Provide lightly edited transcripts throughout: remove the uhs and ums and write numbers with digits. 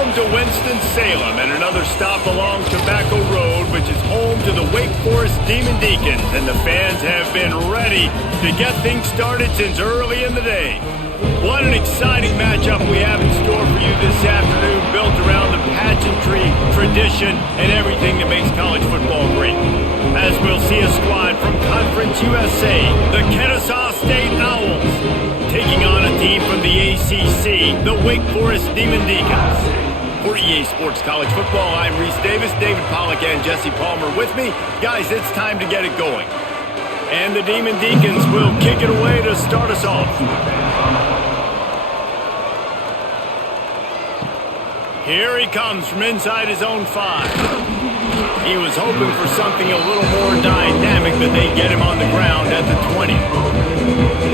Welcome to Winston-Salem and another stop along Tobacco Road, which is home to the Wake Forest Demon Deacons, and the fans have been ready to get things started since early in the day. What an exciting matchup we have in store for you this afternoon, built around the pageantry, tradition, and everything that makes college football great. As we'll see a squad from Conference USA, the Kennesaw State Owls, taking on a team from the ACC, the Wake Forest Demon Deacons. For EA Sports College Football, I'm Reese Davis, David Pollack, and Jesse Palmer with me. Guys, it's time to get it going. And the Demon Deacons will kick it away to start us off. Here he comes from inside his own 5. He was hoping for something a little more dynamic, but they get him on the ground at the 20.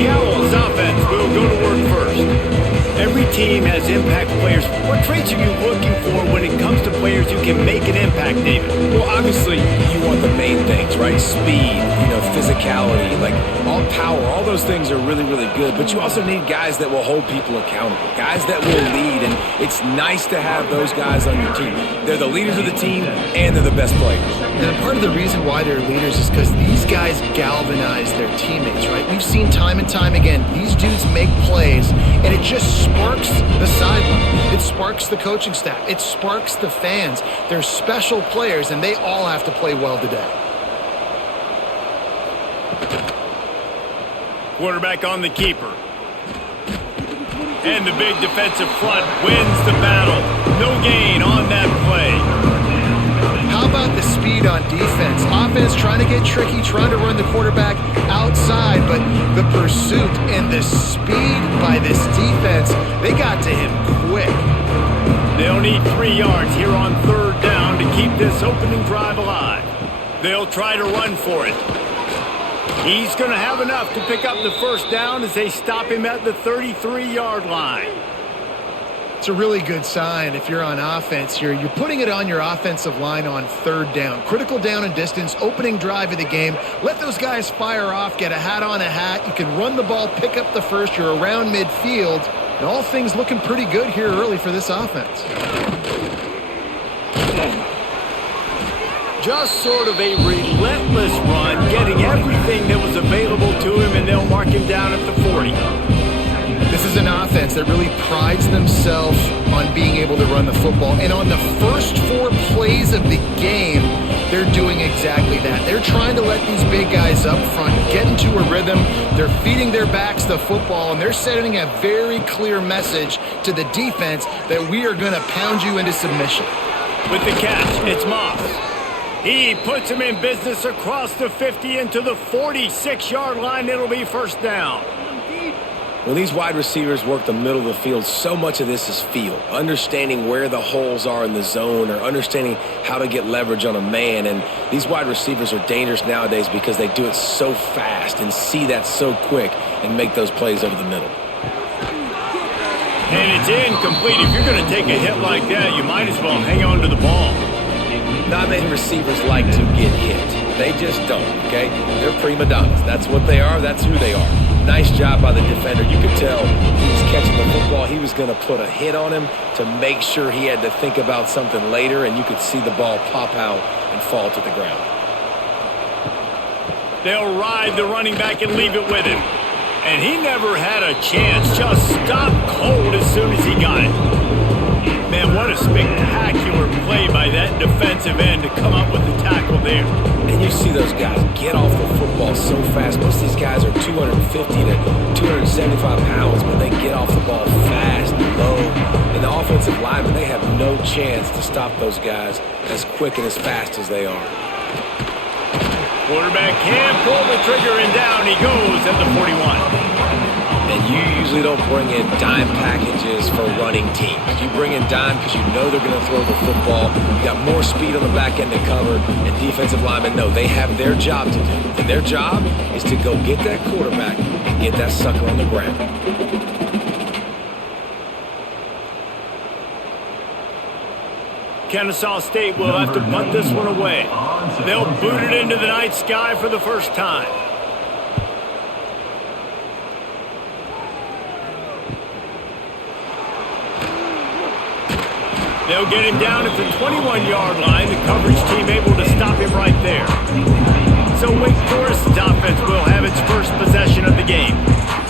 The Owls offense will go to work first. Every team has impact players. What traits are you looking for when it comes to players who can make an impact, David? Well, obviously, you want the main things, right? Speed, physicality, like all power, all those things are really, really good. But you also need guys that will hold people accountable, guys that will lead. And it's nice to have those guys on your team. They're the leaders of the team, and they're the best players. And part of the reason why they're leaders is because these guys galvanize their teammates, right? We've seen time and time again, these dudes make plays, and it just sparks the sideline. It sparks the coaching staff. It sparks the fans. They're special players, and they all have to play well today. Quarterback on the keeper. And the big defensive front wins the battle. No gain on that play. How about the speed on defense? Offense trying to get tricky, trying to run the quarterback outside, but the pursuit and the speed by this defense, they got to him quick. They'll need 3 yards here on 3rd down to keep this opening drive alive. They'll try to run for it. He's going to have enough to pick up the 1st down as they stop him at the 33-yard line. It's a really good sign if you're on offense. You're putting it on your offensive line on 3rd down. Critical down and distance, opening drive of the game. Let those guys fire off, get a hat on a hat. You can run the ball, pick up the 1st. You're around midfield. And all things looking pretty good here early for this offense. Just sort of a relentless run, getting everything that was available to him, and they'll mark him down at the 40. This is an offense that really prides themselves on being able to run the football. And on the first 4 plays of the game, they're doing exactly that. They're trying to let these big guys up front get into a rhythm. They're feeding their backs the football, and they're sending a very clear message to the defense that we are going to pound you into submission. With the catch, it's Moss. He puts him in business across the 50 into the 46-yard line. It'll be 1st down. When these wide receivers work the middle of the field, so much of this is feel. Understanding where the holes are in the zone, or understanding how to get leverage on a man. And these wide receivers are dangerous nowadays because they do it so fast and see that so quick and make those plays over the middle. And it's incomplete. If you're going to take a hit like that, you might as well hang on to the ball. Not many receivers like to get hit. They just don't, okay? They're prima donnas. That's what they are. That's who they are. Nice job by the defender. You could tell he was catching the football. He was going to put a hit on him to make sure he had to think about something later, and you could see the ball pop out and fall to the ground. They'll ride the running back and leave it with him. And he never had a chance. Just stopped cold as soon as he got it. Man, what a spectacular play by that defensive end to come up with the tackle there. And you see those guys get off the football so fast. Most of these guys are 250 to 275 pounds, but they get off the ball fast and low. And the offensive linemen, they have no chance to stop those guys as quick and as fast as they are. Quarterback can pull the trigger, and down he goes at the 41. And you usually don't bring in dime packages for running teams. You bring in dime because you know they're going to throw the football. You got more speed on the back end to cover, and defensive linemen know they have their job to do. And their job is to go get that quarterback and get that sucker on the ground. Kennesaw State will have to punt this one away. They'll boot it into the night sky for the 1st time. They'll get him down at the 21-yard line. The coverage team able to stop him right there. So Wake Forest's offense will have its first possession of the game.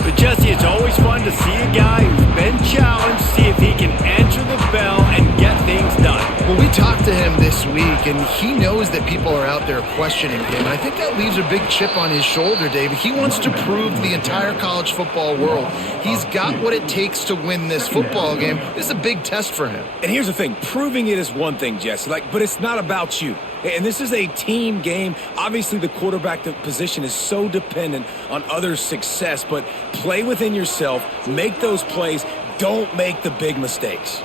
But Jesse, it's always fun to see a guy who's been challenged, see if he can answer the bell and get things done. Well, we talked to him this week, and he knows that people are out there questioning him. And I think that leaves a big chip on his shoulder, David. He wants to prove to the entire college football world he's got what it takes to win this football game. This is a big test for him. And here's the thing. Proving it is one thing, Jesse, but it's not about you. And this is a team game. Obviously, the quarterback position is so dependent on others' success, but play within yourself, make those plays, don't make the big mistakes.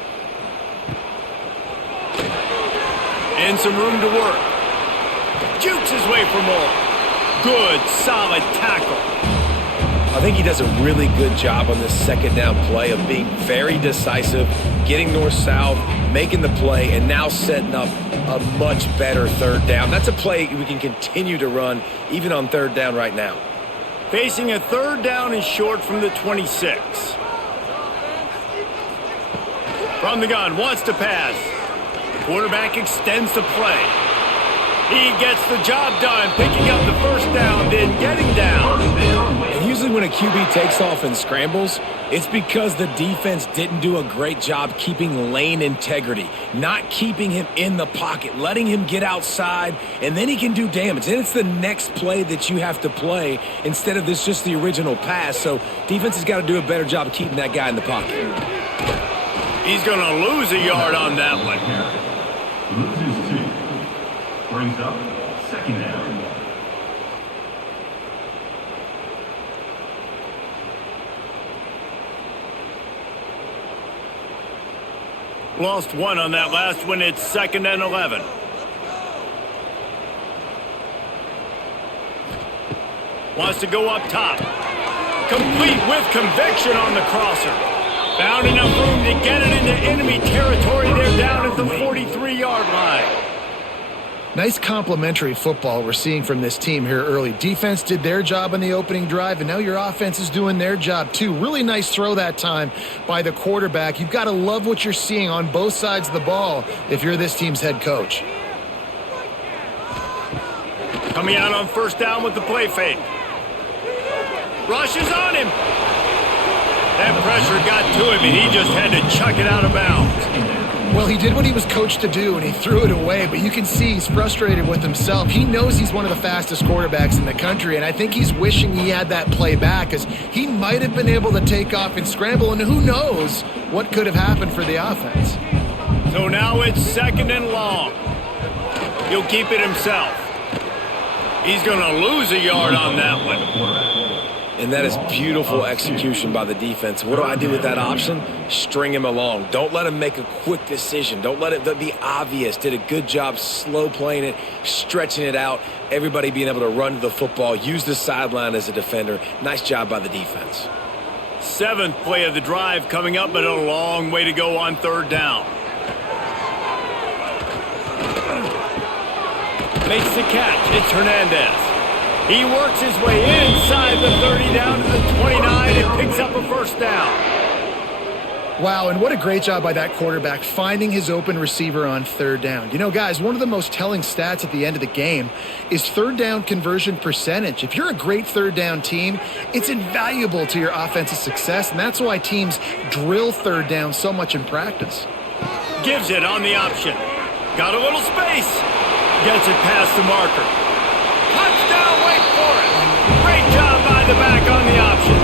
And some room to work. Jukes his way for more. Good, solid tackle. I think he does a really good job on this second down play of being very decisive, getting north-south, making the play, and now setting up a much better third down. That's a play we can continue to run even on third down right now. Facing a third down and short from the 26. From the gun, wants to pass. Quarterback extends the play. He gets the job done, picking up the first down, then getting down. And usually when a QB takes off and scrambles, it's because the defense didn't do a great job keeping lane integrity, not keeping him in the pocket, letting him get outside, and then he can do damage. And it's the next play that you have to play instead of this just the original pass. So defense has got to do a better job of keeping that guy in the pocket. He's going to lose a yard on that one. Loses 2. Brings up second down. Lost one on that last one. It's 2nd and 11. Wants to go up top. Complete with conviction on the crosser. Found enough room to get it into enemy territory. They're down at the 43-yard line. Nice complimentary football we're seeing from this team here early. Defense did their job on the opening drive, and now your offense is doing their job too. Really nice throw that time by the quarterback. You've got to love what you're seeing on both sides of the ball if you're this team's head coach. Coming out on first down with the play fake. Rushes on him. That pressure got to him, and he just had to chuck it out of bounds. Well, he did what he was coached to do, and he threw it away, but you can see he's frustrated with himself. He knows he's one of the fastest quarterbacks in the country, and I think he's wishing he had that play back, because he might have been able to take off and scramble, and who knows what could have happened for the offense. So now it's 2nd and long. He'll keep it himself. He's going to lose a yard on that one. And that is beautiful execution by the defense. What do I do with that option? String him along. Don't let him make a quick decision. Don't let it be obvious. Did a good job slow playing it, stretching it out, everybody being able to run to the football, use the sideline as a defender. Nice job by the defense. 7th play of the drive coming up, but a long way to go on third down. Makes the catch. It's Hernandez. He works his way inside the 30 down to the 29 and picks up a first down. Wow, and what a great job by that quarterback finding his open receiver on third down. You know, guys, one of the most telling stats at the end of the game is third down conversion percentage. If you're a great third down team, it's invaluable to your offensive success, and that's why teams drill third down so much in practice. Gives it on the option. Got a little space. Gets it past the marker. Touchdown, Wake Forest. Great job by the back on the option.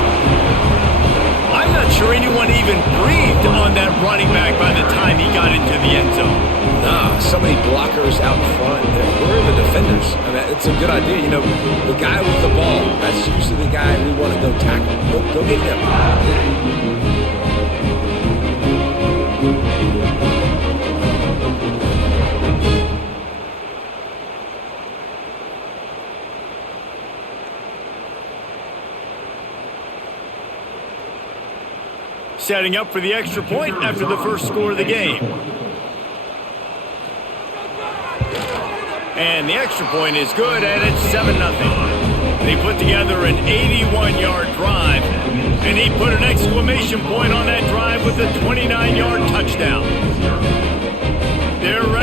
I'm not sure anyone even breathed on that running back by the time he got into the end zone. Nah, so many blockers out front. Where are the defenders? I mean, it's a good idea. You know, the guy with the ball, that's usually the guy we want to go tackle. Go get him. Setting up for the extra point after the first score of the game. And the extra point is good, and it's 7-0. They put together an 81-yard drive, and he put an exclamation point on that drive with a 29-yard touchdown.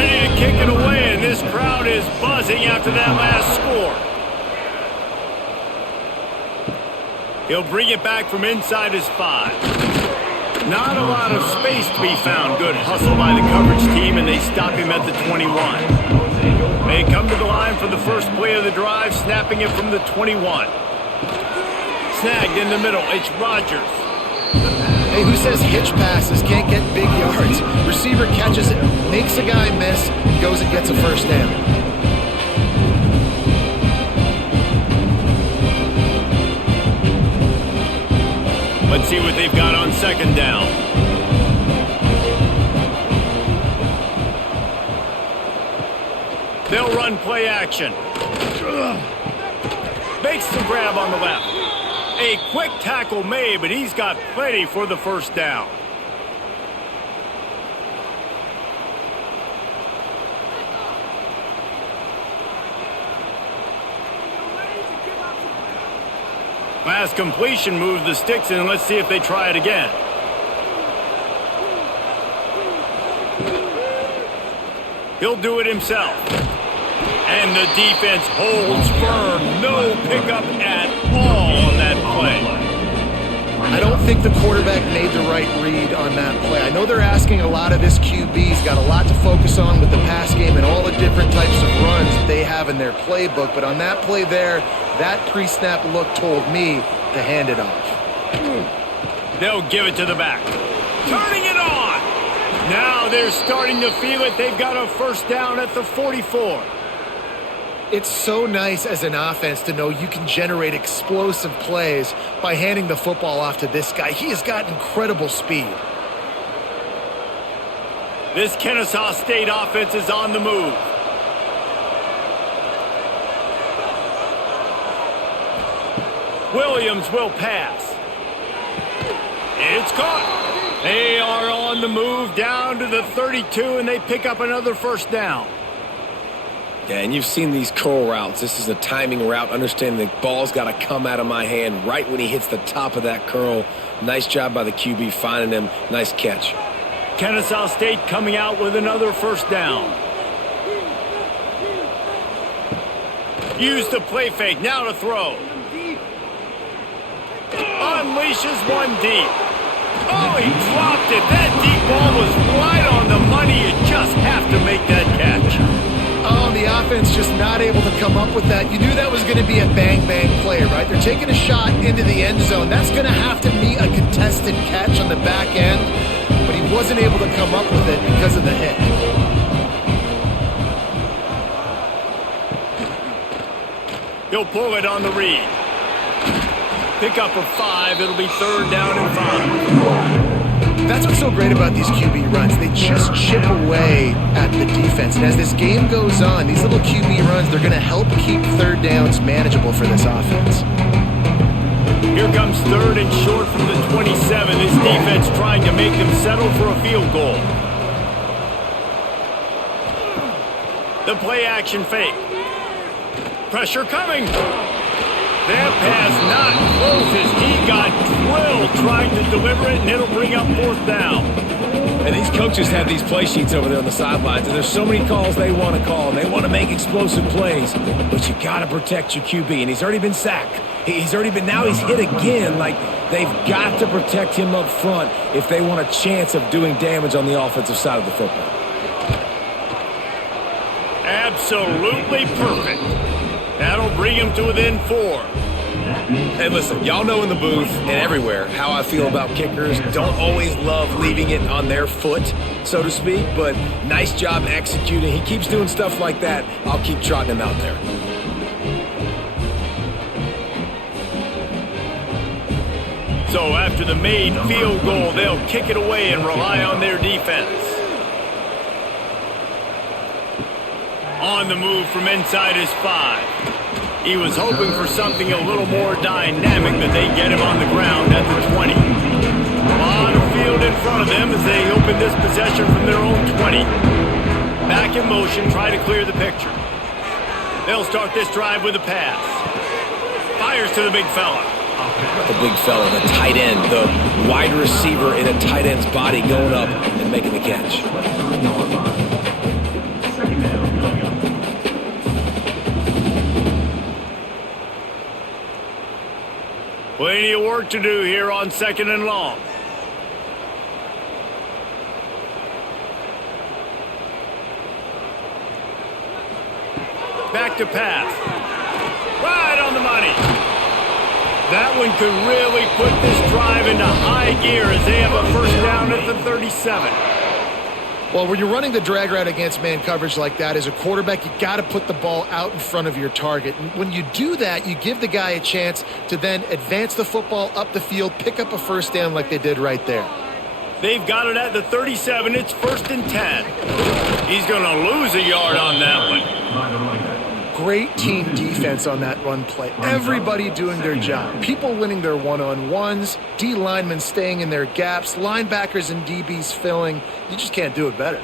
ready to kick it away, and this crowd is buzzing after that last score. He'll bring it back from inside his 5. Not a lot of space to be found. Good hustle by the coverage team, and they stop him at the 21. They come to the line for the first play of the drive, snapping it from the 21. Snagged in the middle. It's Rodgers. Hey, who says hitch passes can't get big yards? Receiver catches it, makes a guy miss, goes and gets a first down. Let's see what they've got on second down. They'll run play action. Makes the grab on the left. A quick tackle made, but he's got plenty for the first down. Last completion moves the sticks in, and let's see if they try it again. He'll do it himself. And the defense holds firm. No pickup at all on that play. I don't think the quarterback made the right read on that play. I know they're asking a lot of this QB. He's got a lot to focus on with the pass game and all the different types of runs that they have in their playbook. But on that play there, that pre-snap look told me to hand it off. They'll give it to the back. Turning it on. Now they're starting to feel it. They've got a first down at the 44. It's so nice as an offense to know you can generate explosive plays by handing the football off to this guy. He has got incredible speed. This Kennesaw State offense is on the move. Williams will pass. It's caught. They are on the move down to the 32, and they pick up another first down. Yeah, and you've seen these curl routes. This is a timing route, understanding the ball's got to come out of my hand right when he hits the top of that curl. Nice job by the QB finding him. Nice catch. Kennesaw State coming out with another first down. Use the play fake, now to throw. Unleashes one deep. Oh, he dropped it. That deep ball was right on the money. You just have to make that catch. Oh, the offense just not able to come up with that. You knew that was going to be a bang-bang play, right? They're taking a shot into the end zone. That's going to have to be a contested catch on the back end, but he wasn't able to come up with it because of the hit. He'll pull it on the read. Pick up a 5. It'll be third down and 5. That's what's so great about these QB runs. They just chip away at the defense. And as this game goes on, these little QB runs, they're going to help keep third downs manageable for this offense. Here comes third and short from the 27. This defense trying to make them settle for a field goal. The play action fake. Pressure coming. That pass not close as he got drilled trying to deliver it, and it'll bring up fourth down. And these coaches have these play sheets over there on the sidelines, and there's so many calls they want to call, and they want to make explosive plays. But you got to protect your QB, and he's already been sacked. He's hit again. Like, they've got to protect him up front if they want a chance of doing damage on the offensive side of the football. Absolutely perfect. That'll bring him to within 4. Hey, listen, y'all know in the booth and everywhere how I feel about kickers. Don't always love leaving it on their foot, so to speak, but nice job executing. He keeps doing stuff like that. I'll keep trotting him out there. So after the made field goal, they'll kick it away and rely on their defense. On the move from inside his 5. He was hoping for something a little more dynamic, but they get him on the ground at the 20. A lot of field in front of them as they open this possession from their own 20. Back in motion, try to clear the picture. They'll start this drive with a pass. Fires to the big fella. The big fella, the tight end, the wide receiver in a tight end's body going up and making the catch. Plenty of work to do here on 2nd and long. Back to pass. Right on the money. That one could really put this drive into high gear as they have a first down at the 37. Well, when you're running the drag route against man coverage like that, as a quarterback, you got to put the ball out in front of your target. And when you do that, you give the guy a chance to then advance the football up the field, pick up a first down like they did right there. They've got it at the 37. It's 1st and 10. He's going to lose a yard on that one. Great team defense on that run play. Everybody doing their job. People winning their one-on-ones, D linemen staying in their gaps, linebackers and DBs filling. You just can't do it better.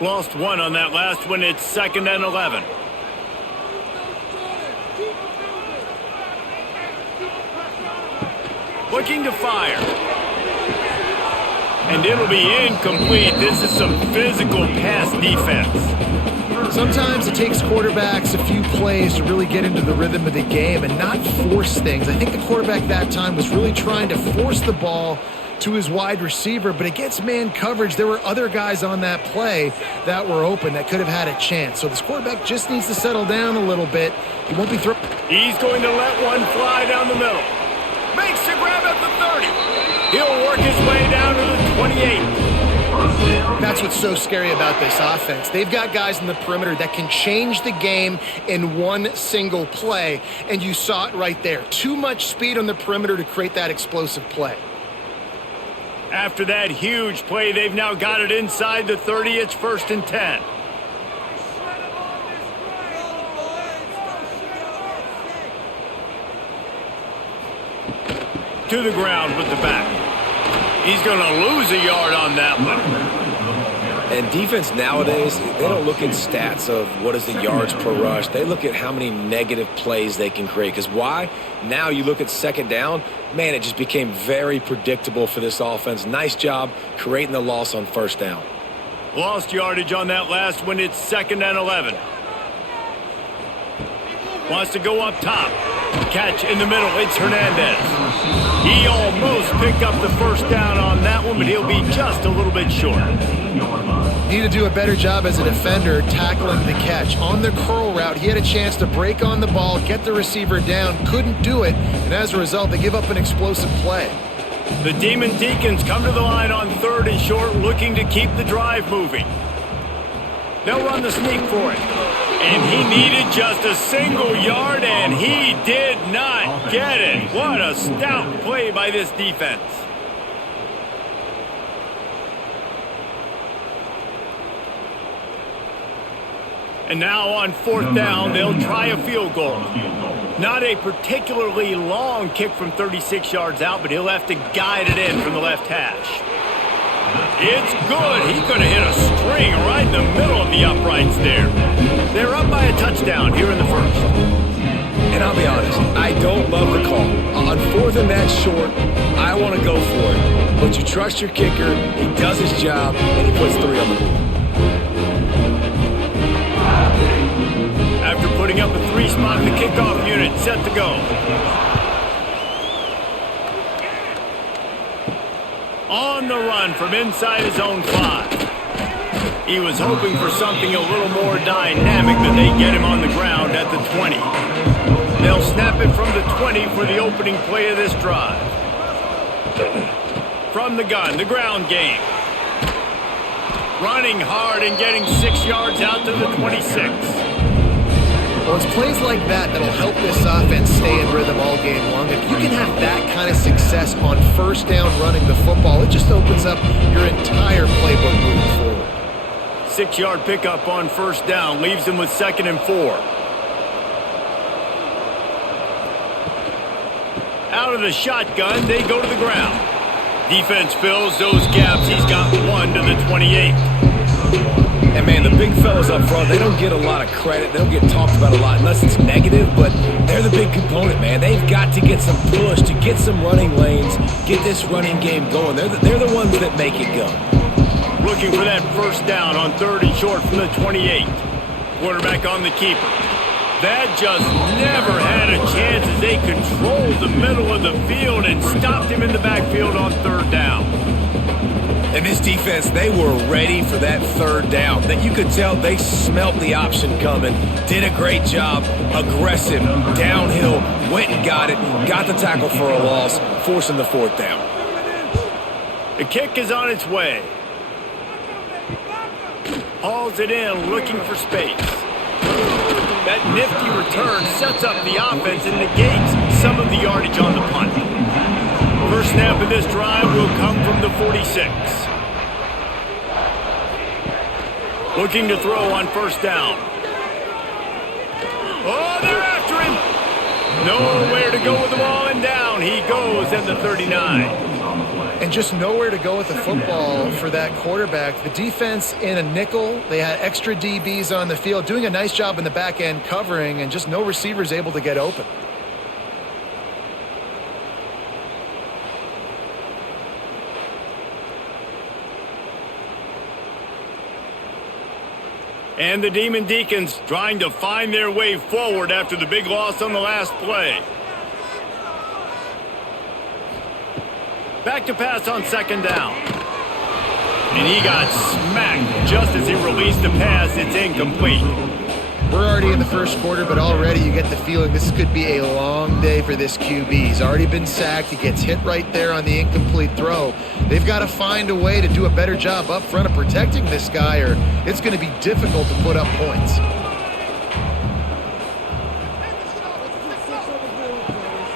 Lost one on that last one. It's 2nd and 11. Looking to fire. And it'll be incomplete. This is some physical pass defense. Sometimes it takes quarterbacks a few plays to really get into the rhythm of the game and not force things. I think the quarterback that time was really trying to force the ball to his wide receiver, but against man coverage, there were other guys on that play that were open that could have had a chance. So this quarterback just needs to settle down a little bit. He won't be thrown. He's going to let one fly down the middle. Makes the grab at the 30. He'll work his way down to the 28. That's what's so scary about this offense. They've got guys in the perimeter that can change the game in one single play, and you saw it right there. Too much speed on the perimeter to create that explosive play. After that huge play, they've now got it inside the 30. It's 1st and 10. To the ground with the back. He's going to lose a yard on that one. And defense nowadays, they don't look at stats of what is the yards per rush. They look at how many negative plays they can create. Because why? Now you look at 2nd down, man, it just became very predictable for this offense. Nice job creating the loss on 1st down. Lost yardage on that last one. It's 2nd and 11. Wants to go up top. Catch in the middle. It's Hernandez. He almost picked up the first down on that one, but he'll be just a little bit short. Need to do a better job as a defender tackling the catch. On the curl route, he had a chance to break on the ball, get the receiver down, couldn't do it, and as a result, they give up an explosive play. The Demon Deacons come to the line on 3rd and short, looking to keep the drive moving. They'll run the sneak for it. And he needed just a single yard, and he did not get it. What a stout play by this defense. And now on 4th down, they'll try a field goal. Not a particularly long kick from 36 yards out, but he'll have to guide it in from the left hash. It's good. He could have hit a string right in the middle of the uprights there. They're up by a touchdown here in the 1st. And I'll be honest, I don't love the call. On 4th and that short, I want to go for it. But you trust your kicker, he does his job, and he puts 3 on the board. After putting up a 3-spot, the kickoff unit set to go. On the run from inside his own 5. He was hoping for something a little more dynamic, but they get him on the ground at the 20. They'll snap it from the 20 for the opening play of this drive. From the gun, the ground game. Running hard and getting 6 yards out to the 26. Well, it's plays like that that'll help this offense stay in rhythm all game long. If you can have that kind of success on 1st down running the football, it just opens up your entire playbook moving forward. 6-yard pickup on 1st down leaves them with 2nd and 4. Out of the shotgun, they go to the ground. Defense fills those gaps. He's got 1 to the 28. And, man, the big fellas up front, they don't get a lot of credit. They don't get talked about a lot unless it's negative, but they're the big component, man. They've got to get some push, to get some running lanes, get this running game going. They're the ones that make it go. Looking for that 1st down on 3rd and short from the 28. Quarterback on the keeper. That just never had a chance as they controlled the middle of the field and stopped him in the backfield on third down. And this defense, they were ready for that third down. That you could tell they smelt the option coming, did a great job, aggressive, downhill, went and got it, got the tackle for a loss, forcing the fourth down. The kick is on its way. Hauls it in, looking for space. That nifty return sets up the offense and negates some of the yardage on the punt. First snap of this drive will come from the 46. Looking to throw on first down. Oh, they're after him. Nowhere to go with the ball, and down he goes at the 39. And just nowhere to go with the football for that quarterback. The defense in a nickel, they had extra DBs on the field, doing a nice job in the back end covering, and just no receivers able to get open. And the Demon Deacons trying to find their way forward after the big loss on the last play. Back to pass on second down. And he got smacked just as he released the pass. It's incomplete. We're already in the first quarter, but already you get the feeling this could be a long day for this QB. He's already been sacked. He gets hit right there on the incomplete throw. They've got to find a way to do a better job up front of protecting this guy, or it's going to be difficult to put up points.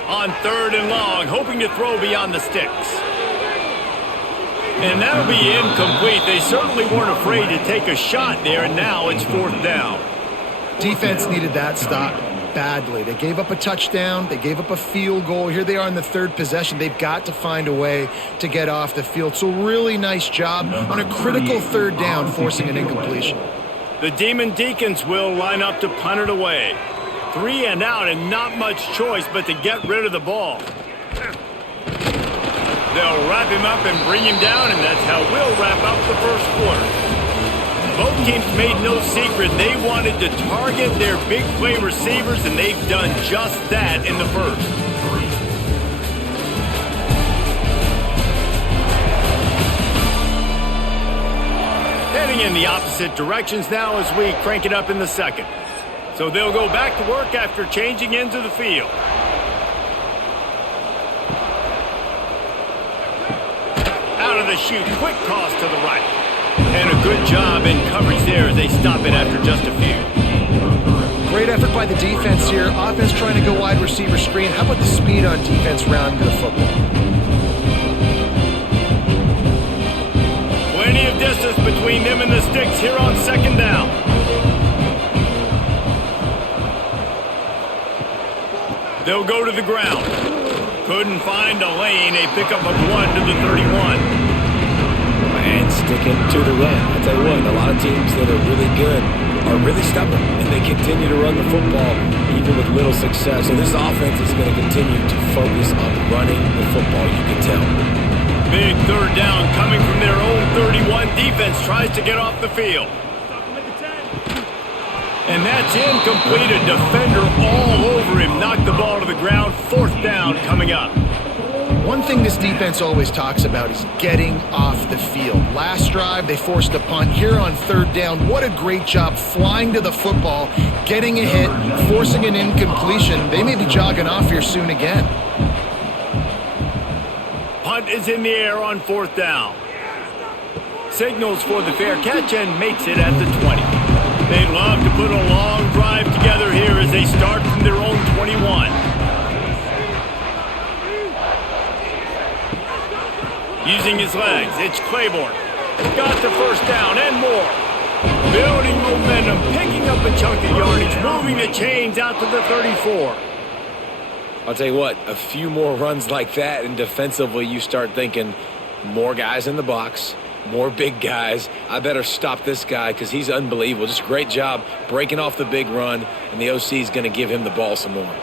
On third and long, hoping to throw beyond the sticks. And that'll be incomplete. They certainly weren't afraid to take a shot there, and now it's fourth down. Defense needed that stop badly. They gave up a touchdown. They gave up a field goal. Here they are in the third possession. They've got to find a way to get off the field. So really nice job on a critical third down, forcing an incompletion. The Demon Deacons will line up to punt it away. 3 and out, and not much choice but to get rid of the ball. They'll wrap him up and bring him down, and that's how we'll wrap up the first quarter. Both teams made no secret they wanted to target their big play receivers, and they've done just that in the first. Heading in the opposite directions now as we crank it up in the second. So they'll go back to work after changing into the field. Out of the chute, quick toss to the right. And a good job in coverage there as they stop it after just a few. Great effort by the defense here. Offense trying to go wide receiver screen. How about the speed on defense rounding the football? Plenty of distance between them and the sticks here on second down. They'll go to the ground. Couldn't find a lane. A pickup of 1 to the 31. And sticking to the run. I'll tell you what, a lot of teams that are really good are really stubborn, and they continue to run the football even with little success. So this offense is going to continue to focus on running the football, you can tell. Big third down coming from their own 31. Defense tries to get off the field. And that's incomplete. A defender all over him. Knocked the ball to the ground. Fourth down coming up. One thing this defense always talks about is getting off the field. Last drive, they forced a punt. Here on third down, what a great job flying to the football, getting a hit, forcing an incompletion. They may be jogging off here soon again. Punt is in the air on fourth down. Signals for the fair catch and makes it at the 20. They'd love to put a long drive together here as they start from their own 21. Using his legs, it's Claiborne. Got the first down and more. Building momentum, picking up a chunk of yardage, moving the chains out to the 34. I'll tell you what, a few more runs like that, and defensively you start thinking more guys in the box, more big guys. I better stop this guy because he's unbelievable. Just a great job breaking off the big run, and the OC is going to give him the ball some more.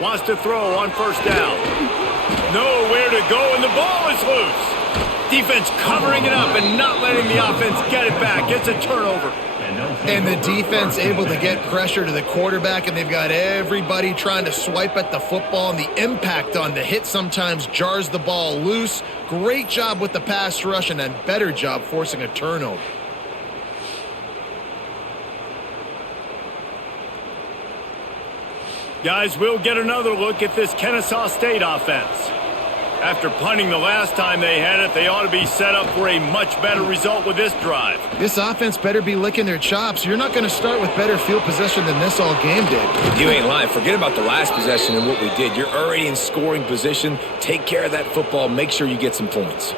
Wants to throw on first down. Nowhere to go, and the ball is loose. Defense covering it up and not letting the offense get it back. It's a turnover. And the defense able to get pressure to the quarterback, and they've got everybody trying to swipe at the football, and the impact on the hit sometimes jars the ball loose. Great job with the pass rush, and a better job forcing a turnover. Guys, we'll get another look at this Kennesaw State offense. After punting the last time they had it, they ought to be set up for a much better result with this drive. This offense better be licking their chops. You're not going to start with better field possession than this all game did. You ain't lying. Forget about the last possession and what we did. You're already in scoring position. Take care of that football. Make sure you get some points.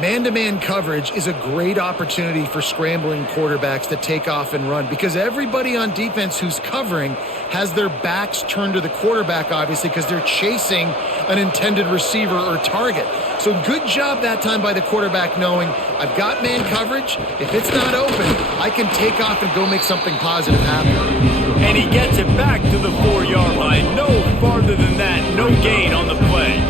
Man-to-man coverage is a great opportunity for scrambling quarterbacks to take off and run, because everybody on defense who's covering has their backs turned to the quarterback, obviously, because they're chasing an intended receiver or target. So good job that time by the quarterback knowing, I've got man coverage. If it's not open, I can take off and go make something positive happen. And he gets it back to the 4-yard line. No farther than that. No gain on the play.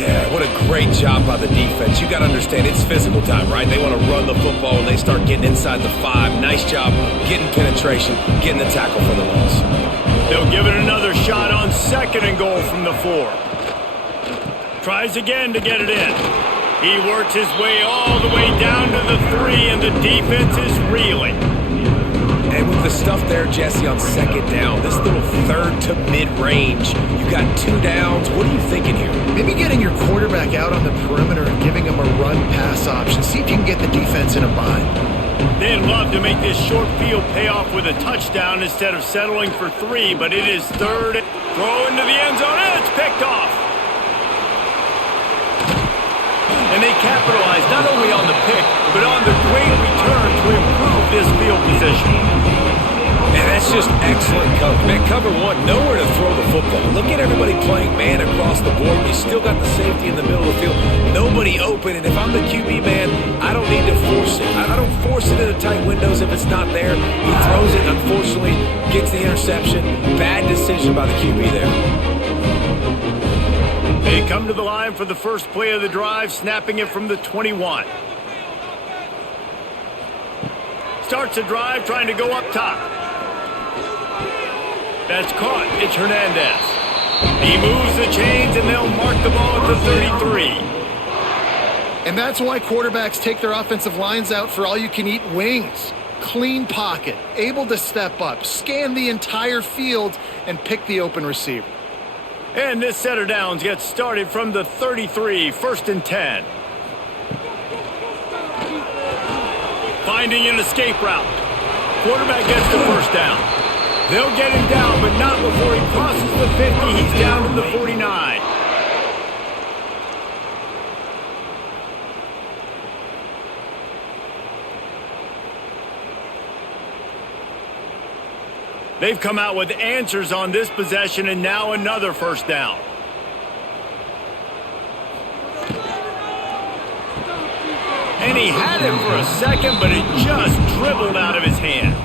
Yeah, what a great job by the defense. You got to understand, it's physical time, right? They want to run the football and they start getting inside the 5. Nice job getting penetration, getting the tackle for the loss. They'll give it another shot on 2nd and goal from the 4. Tries again to get it in. He works his way all the way down to the 3, and the defense is reeling. And with the stuff there, Jesse, on 2nd down, this little 3rd to mid-range, you got 2 downs. What are you thinking here? Maybe getting your quarterback out on the perimeter and giving him a run-pass option. See if you can get the defense in a bind. They'd love to make this short field pay off with a touchdown instead of settling for 3, but it is 3rd. Throw into the end zone, and it's picked off. And they capitalize not only on the pick, but on the great return to improve this field position. And that's just excellent coverage. Man, cover 1, nowhere to throw the football. Look at everybody playing man across the board. You still got the safety in the middle of the field. Nobody open, and if I'm the QB, man, I don't need to force it. I don't force it into tight windows if it's not there. He throws it, unfortunately, gets the interception. Bad decision by the QB there. They come to the line for the first play of the drive, snapping it from the 21. Starts the drive, trying to go up top. That's caught. It's Hernandez. He moves the chains, and they'll mark the ball at the 33. And that's why quarterbacks take their offensive lines out for all-you-can-eat wings. Clean pocket, able to step up, scan the entire field, and pick the open receiver. And this set of downs gets started from the 33, 1st and 10. Finding an escape route. Quarterback gets the first down. They'll get him down, but not before he crosses the 50. He's down to the 49. They've come out with answers on this possession, and now another first down. And he had it for a second, but it just dribbled out of his hands.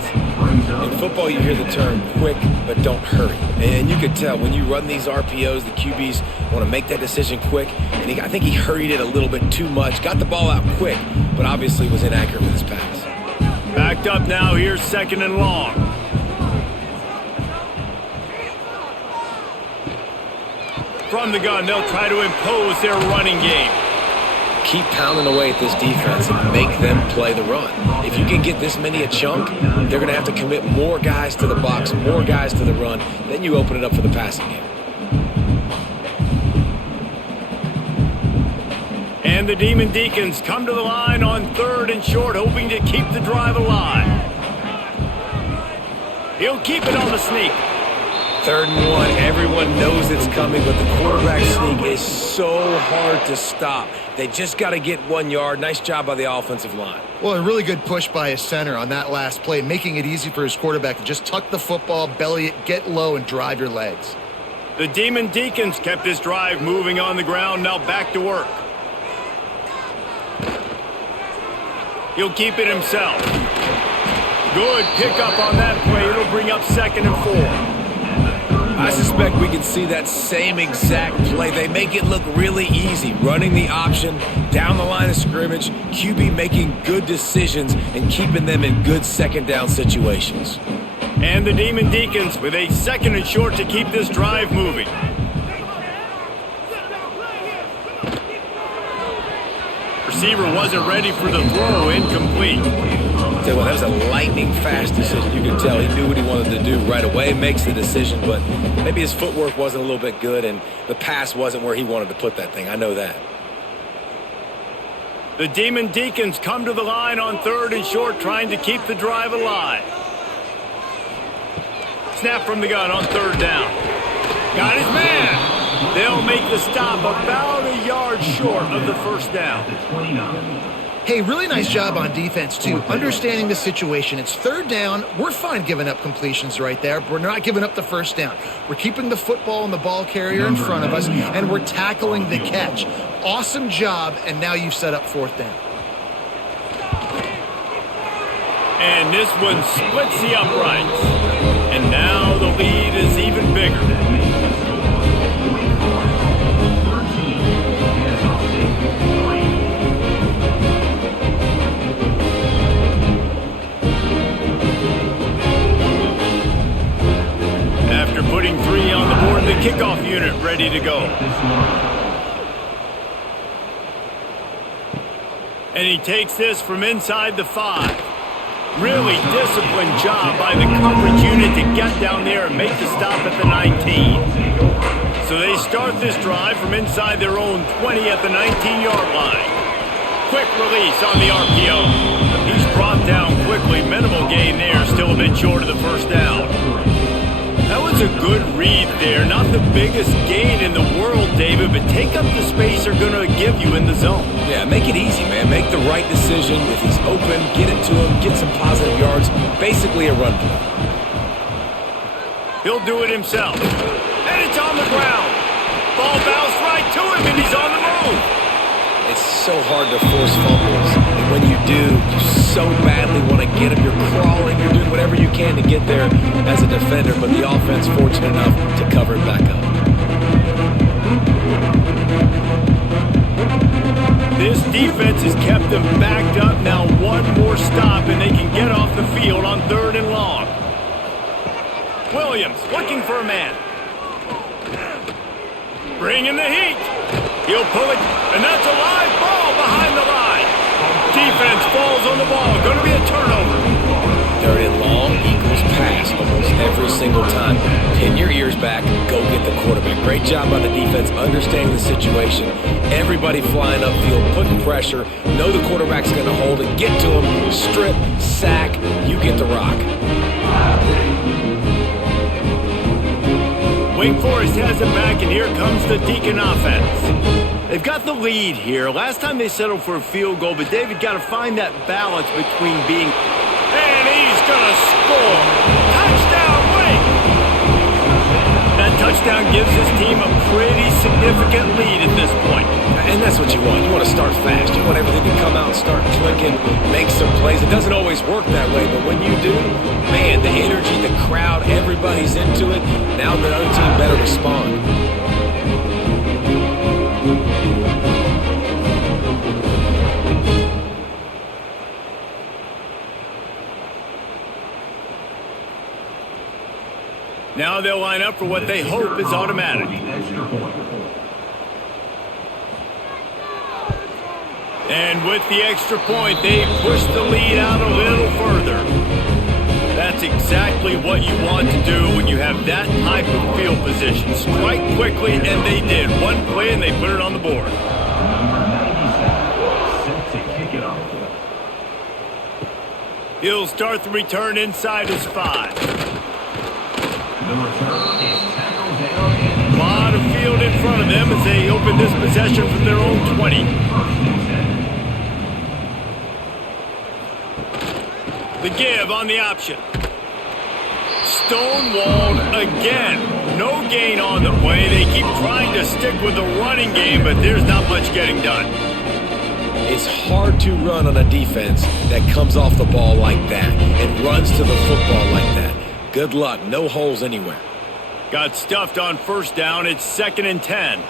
In football, you hear the term quick, but don't hurry. And you could tell when you run these RPOs, the QBs want to make that decision quick. And I think he hurried it a little bit too much. Got the ball out quick, but obviously was inaccurate with his pass. Backed up now, here's 2nd and long. From the gun, they'll try to impose their running game. Keep pounding away at this defense and make them play the run. If you can get this many a chunk, they're going to have to commit more guys to the box, more guys to the run. Then you open it up for the passing game. And the Demon Deacons come to the line on 3rd and short, hoping to keep the drive alive. He'll keep it on the sneak. 3rd and 1, everyone knows it's coming, but the quarterback sneak is so hard to stop. They just got to get 1 yard. Nice job by the offensive line. Well, a really good push by his center on that last play, making it easy for his quarterback to just tuck the football, belly it, get low, and drive your legs. The Demon Deacons kept this drive moving on the ground, now back to work. He'll keep it himself. Good pickup on that play. It'll bring up 2nd and 4. I suspect we can see that same exact play. They make it look really easy, running the option down the line of scrimmage, QB making good decisions and keeping them in good second down situations. And the Demon Deacons with a 2nd and short to keep this drive moving. Receiver wasn't ready for the throw, incomplete. Tell you what, that was a lightning-fast decision. You can tell he knew what he wanted to do right away, makes the decision, but maybe his footwork wasn't a little bit good and the pass wasn't where he wanted to put that thing. I know that. The Demon Deacons come to the line on 3rd and short, trying to keep the drive alive. Snap from the gun on 3rd down. Got his man. They'll make the stop about a yard short of the 1st down. Hey, really nice job on defense, too. Understanding the situation. It's 3rd down. We're fine giving up completions right there. We're not giving up the 1st down. We're keeping the football and the ball carrier in front of us, and we're tackling the catch. Awesome job, and now you've set up 4th down. And this one splits the uprights. And now the lead is even bigger. After putting 3 on the board, the kickoff unit ready to go. And he takes this from inside the 5. Really disciplined job by the coverage unit to get down there and make the stop at the 19. So they start this drive from inside their own 20 at the 19-yard line. Quick release on the RPO. He's brought down quickly. Minimal gain there, still a bit short of the 1st down. That was a good read there. Not the biggest gain in the world, David, but take up the space they're going to give you in the zone. Yeah, make it easy, man. Make the right decision. If he's open, get it to him, get some positive yards. Basically a run play. He'll do it himself. And it's on the ground. Ball bounced right to him, and he's on the move. It's so hard to force fumbles. And when you do, you so badly want to get him. You're crawling. You're doing whatever you can to get there as a defender. But the offense fortunate enough to cover it back up. This defense has kept them backed up. Now one more stop, and they can get off the field on 3rd and long. Williams looking for a man. Bringing the heat. He'll pull it, and that's a live ball behind the line. Defense falls on the ball. Going to be a turnover. 3rd and long equals pass almost every single time. Pin your ears back, go get the quarterback. Great job by the defense, understanding the situation. Everybody flying upfield, putting pressure. Know the quarterback's going to hold it. Get to him, strip, sack. You get the rock. Wake Forest has it back, and here comes the Deacon offense. They've got the lead here. Last time they settled for a field goal, but David got to find that balance between being... And he's going to score. Touchdown, Wake! That touchdown gives his team a pretty significant lead at this point. And that's what you want. You want to start fast. You want everything to come out and start clicking, make some plays. It doesn't always work that way, but when you do, man, the energy, the crowd, everybody's into it. Now the other team better respond. Now they'll line up for what they hope is automatic. And with the extra point, they push the lead out a little further. That's exactly what you want to do when you have that type of field position. Strike quickly, and they did. One play, and they put it on the board. Set to kick it off. He'll start the return inside his 5. The return is tackled down and A lot of field in front of them as they open this possession from their own 20. The give on the option. Stonewalled again. No gain on the play. They keep trying to stick with the running game, but there's not much getting done. It's hard to run on a defense that comes off the ball like that and runs to the football like that. Good luck. No holes anywhere. Got stuffed on first down. It's 2nd and 10.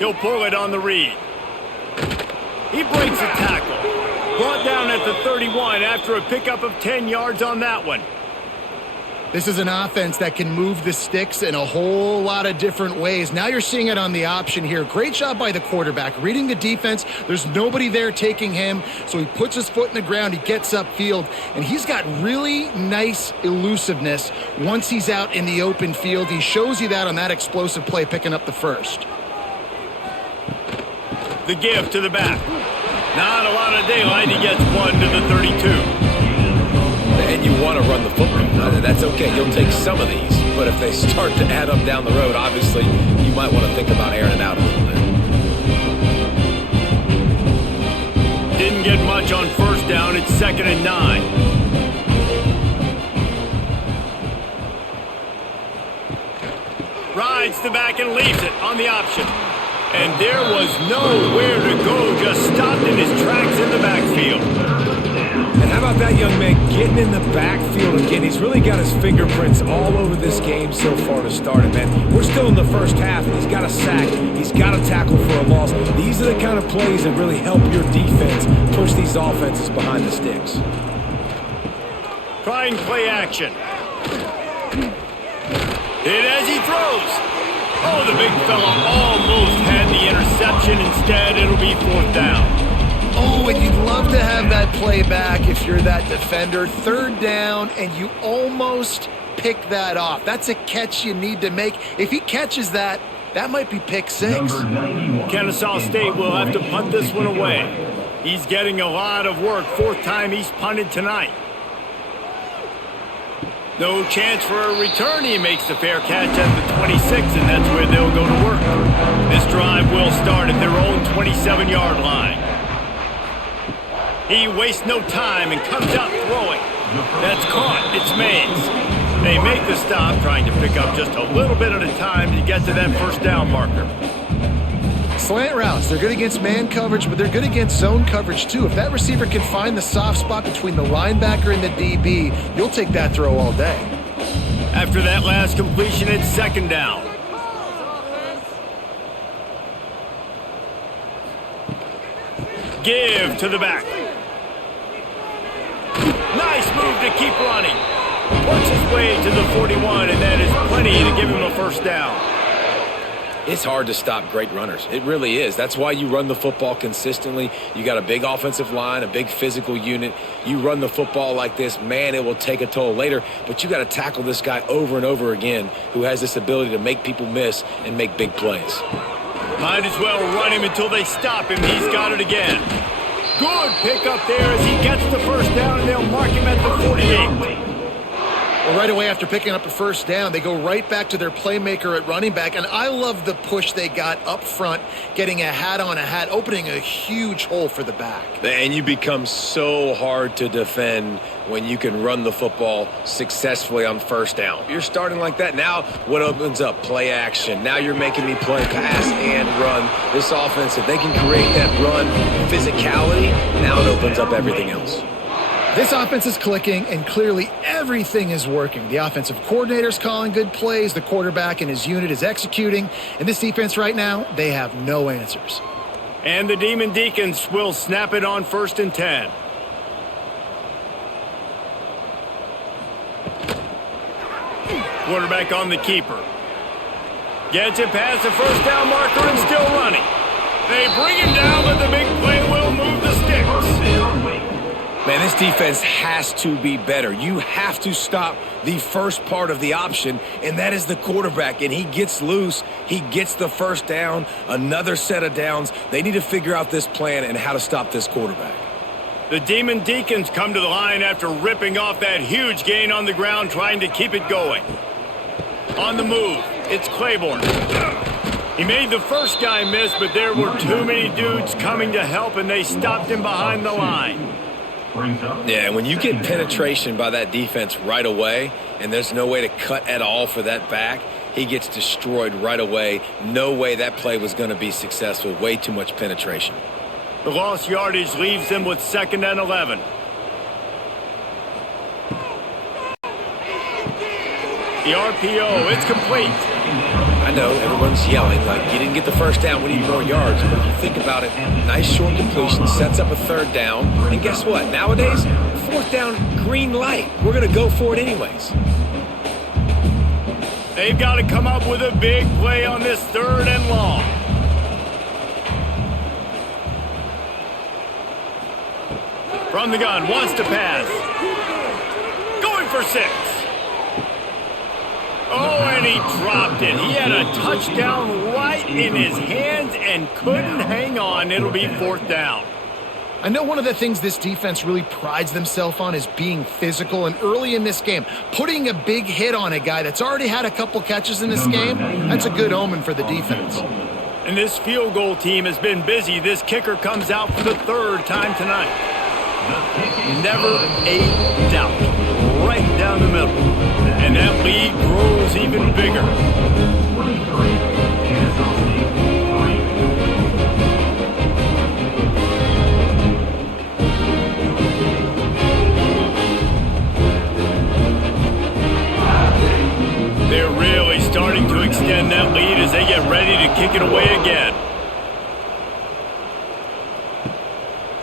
He'll pull it on the read. He breaks a tackle. Brought down at the 31 after a pickup of 10 yards on that one. This is an offense that can move the sticks in a whole lot of different ways. Now you're seeing it on the option here. Great job by the quarterback. Reading the defense, there's nobody there taking him, so he puts his foot in the ground, he gets upfield, and he's got really nice elusiveness once he's out in the open field. He shows you that on that explosive play, picking up the first. The give to the back. Not a lot of daylight. He gets one to the 32. And you want to run the football. That's okay. You'll take some of these. But if they start to add up down the road, obviously, you might want to think about airing it out a little bit. Didn't get much on first down. It's 2nd and 9. Rides the back and leaves it on the option. And there was nowhere to go. Just stopped in his tracks in the backfield. And how about that young man getting in the backfield again? He's really got his fingerprints all over this game so far to start it, man. We're still in the first half, and he's got a sack. He's got a tackle for a loss. These are the kind of plays that really help your defense push these offenses behind the sticks. Trying play action. Hit as he throws. Oh, the big fella almost had the interception. Instead, it'll be 4th down. Oh, and you'd love to have that play back if you're that defender. 3rd down, and you almost pick that off. That's a catch you need to make. If he catches that, that might be pick 6. Kennesaw State will have to punt this one away. He's getting a lot of work. 4th time he's punted tonight. No chance for a return. He makes the fair catch at the 26, and that's where they'll go to work. This drive will start at their own 27-yard line. He wastes no time and comes out throwing. That's caught. It's Mays. They make the stop, trying to pick up just a little bit at a time to get to that 1st down marker. Slant routes, they're good against man coverage, but they're good against zone coverage too. If that receiver can find the soft spot between the linebacker and the DB, you'll take that throw all day. After that last completion, it's 2nd down. Give to the back. Nice move to keep running. Works his way to the 41, and that is plenty to give him a 1st down. It's hard to stop great runners. It really is. That's why you run the football consistently. You got a big offensive line, a big physical unit. You run the football like this, man, it will take a toll later. But you got to tackle this guy over and over again who has this ability to make people miss and make big plays. Might as well run him until they stop him. He's got it again. Good pickup there as he gets the 1st down, and they'll mark him at the 48. Well, right away after picking up a 1st down, they go right back to their playmaker at running back, and I love the push they got up front, getting a hat on a hat, opening a huge hole for the back. And you become so hard to defend when you can run the football successfully on 1st down. You're starting like that. Now what opens up? Play action. Now you're making me play pass and run. This offense, if they can create that run physicality, now it opens up everything else. This offense is clicking, and clearly everything is working. The offensive coordinator's calling good plays, the quarterback and his unit is executing, and this defense right now, they have no answers. And the Demon Deacons will snap it on 1st and 10. Quarterback on the keeper. Gets it past the 1st down marker and still running. They bring him down, but the big play will move the sticks. Man, this defense has to be better. You have to stop the first part of the option, and that is the quarterback. And he gets loose. He gets the 1st down, another set of downs. They need to figure out this plan and how to stop this quarterback. The Demon Deacons come to the line after ripping off that huge gain on the ground, trying to keep it going. On the move, it's Claiborne. He made the first guy miss, but there were too many dudes coming to help, and they stopped him behind the line. Yeah, when you get penetration by that defense right away, and there's no way to cut at all for that back, he gets destroyed right away. No way that play was going to be successful. Way too much penetration. The lost yardage leaves them with 2nd and 11. The RPO, it's complete. I know everyone's yelling like, you didn't get the first down, we need more yards. But if you think about it, nice short completion, sets up a third down. And guess what? Nowadays, fourth down, green light. We're going to go for it anyways. They've got to come up with a big play on this 3rd and long. From the gun, wants to pass. Going for 6. Oh, and he dropped it. He had a touchdown right in his hands and couldn't hang on. It'll be 4th down. I know one of the things this defense really prides themselves on is being physical, and early in this game, putting a big hit on a guy that's already had a couple catches in this game, that's a good omen for the defense. And this field goal team has been busy. This kicker comes out for the 3rd time tonight. Never a doubt. Right down the middle. And that lead grows even bigger. 23, Kennesaw State 3. They're really starting to extend that lead as they get ready to kick it away again.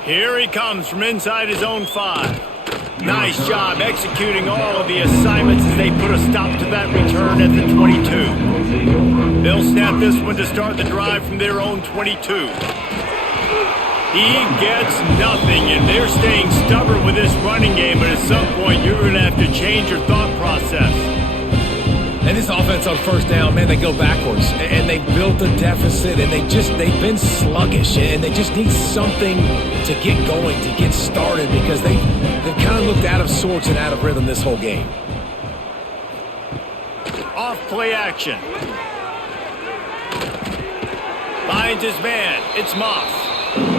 Here he comes from inside his own 5. Nice job executing all of the assignments as they put a stop to that return at the 22. They'll snap this one to start the drive from their own 22. He gets nothing, and they're staying stubborn with this running game, but at some point you're going to have to change your thought process. And this offense on 1st down, man, they go backwards. And they built a deficit, and they've been sluggish, and they just need something to get going, to get started, because they've kind of looked out of sorts and out of rhythm this whole game. Off play action. Finds his man. It's Moss.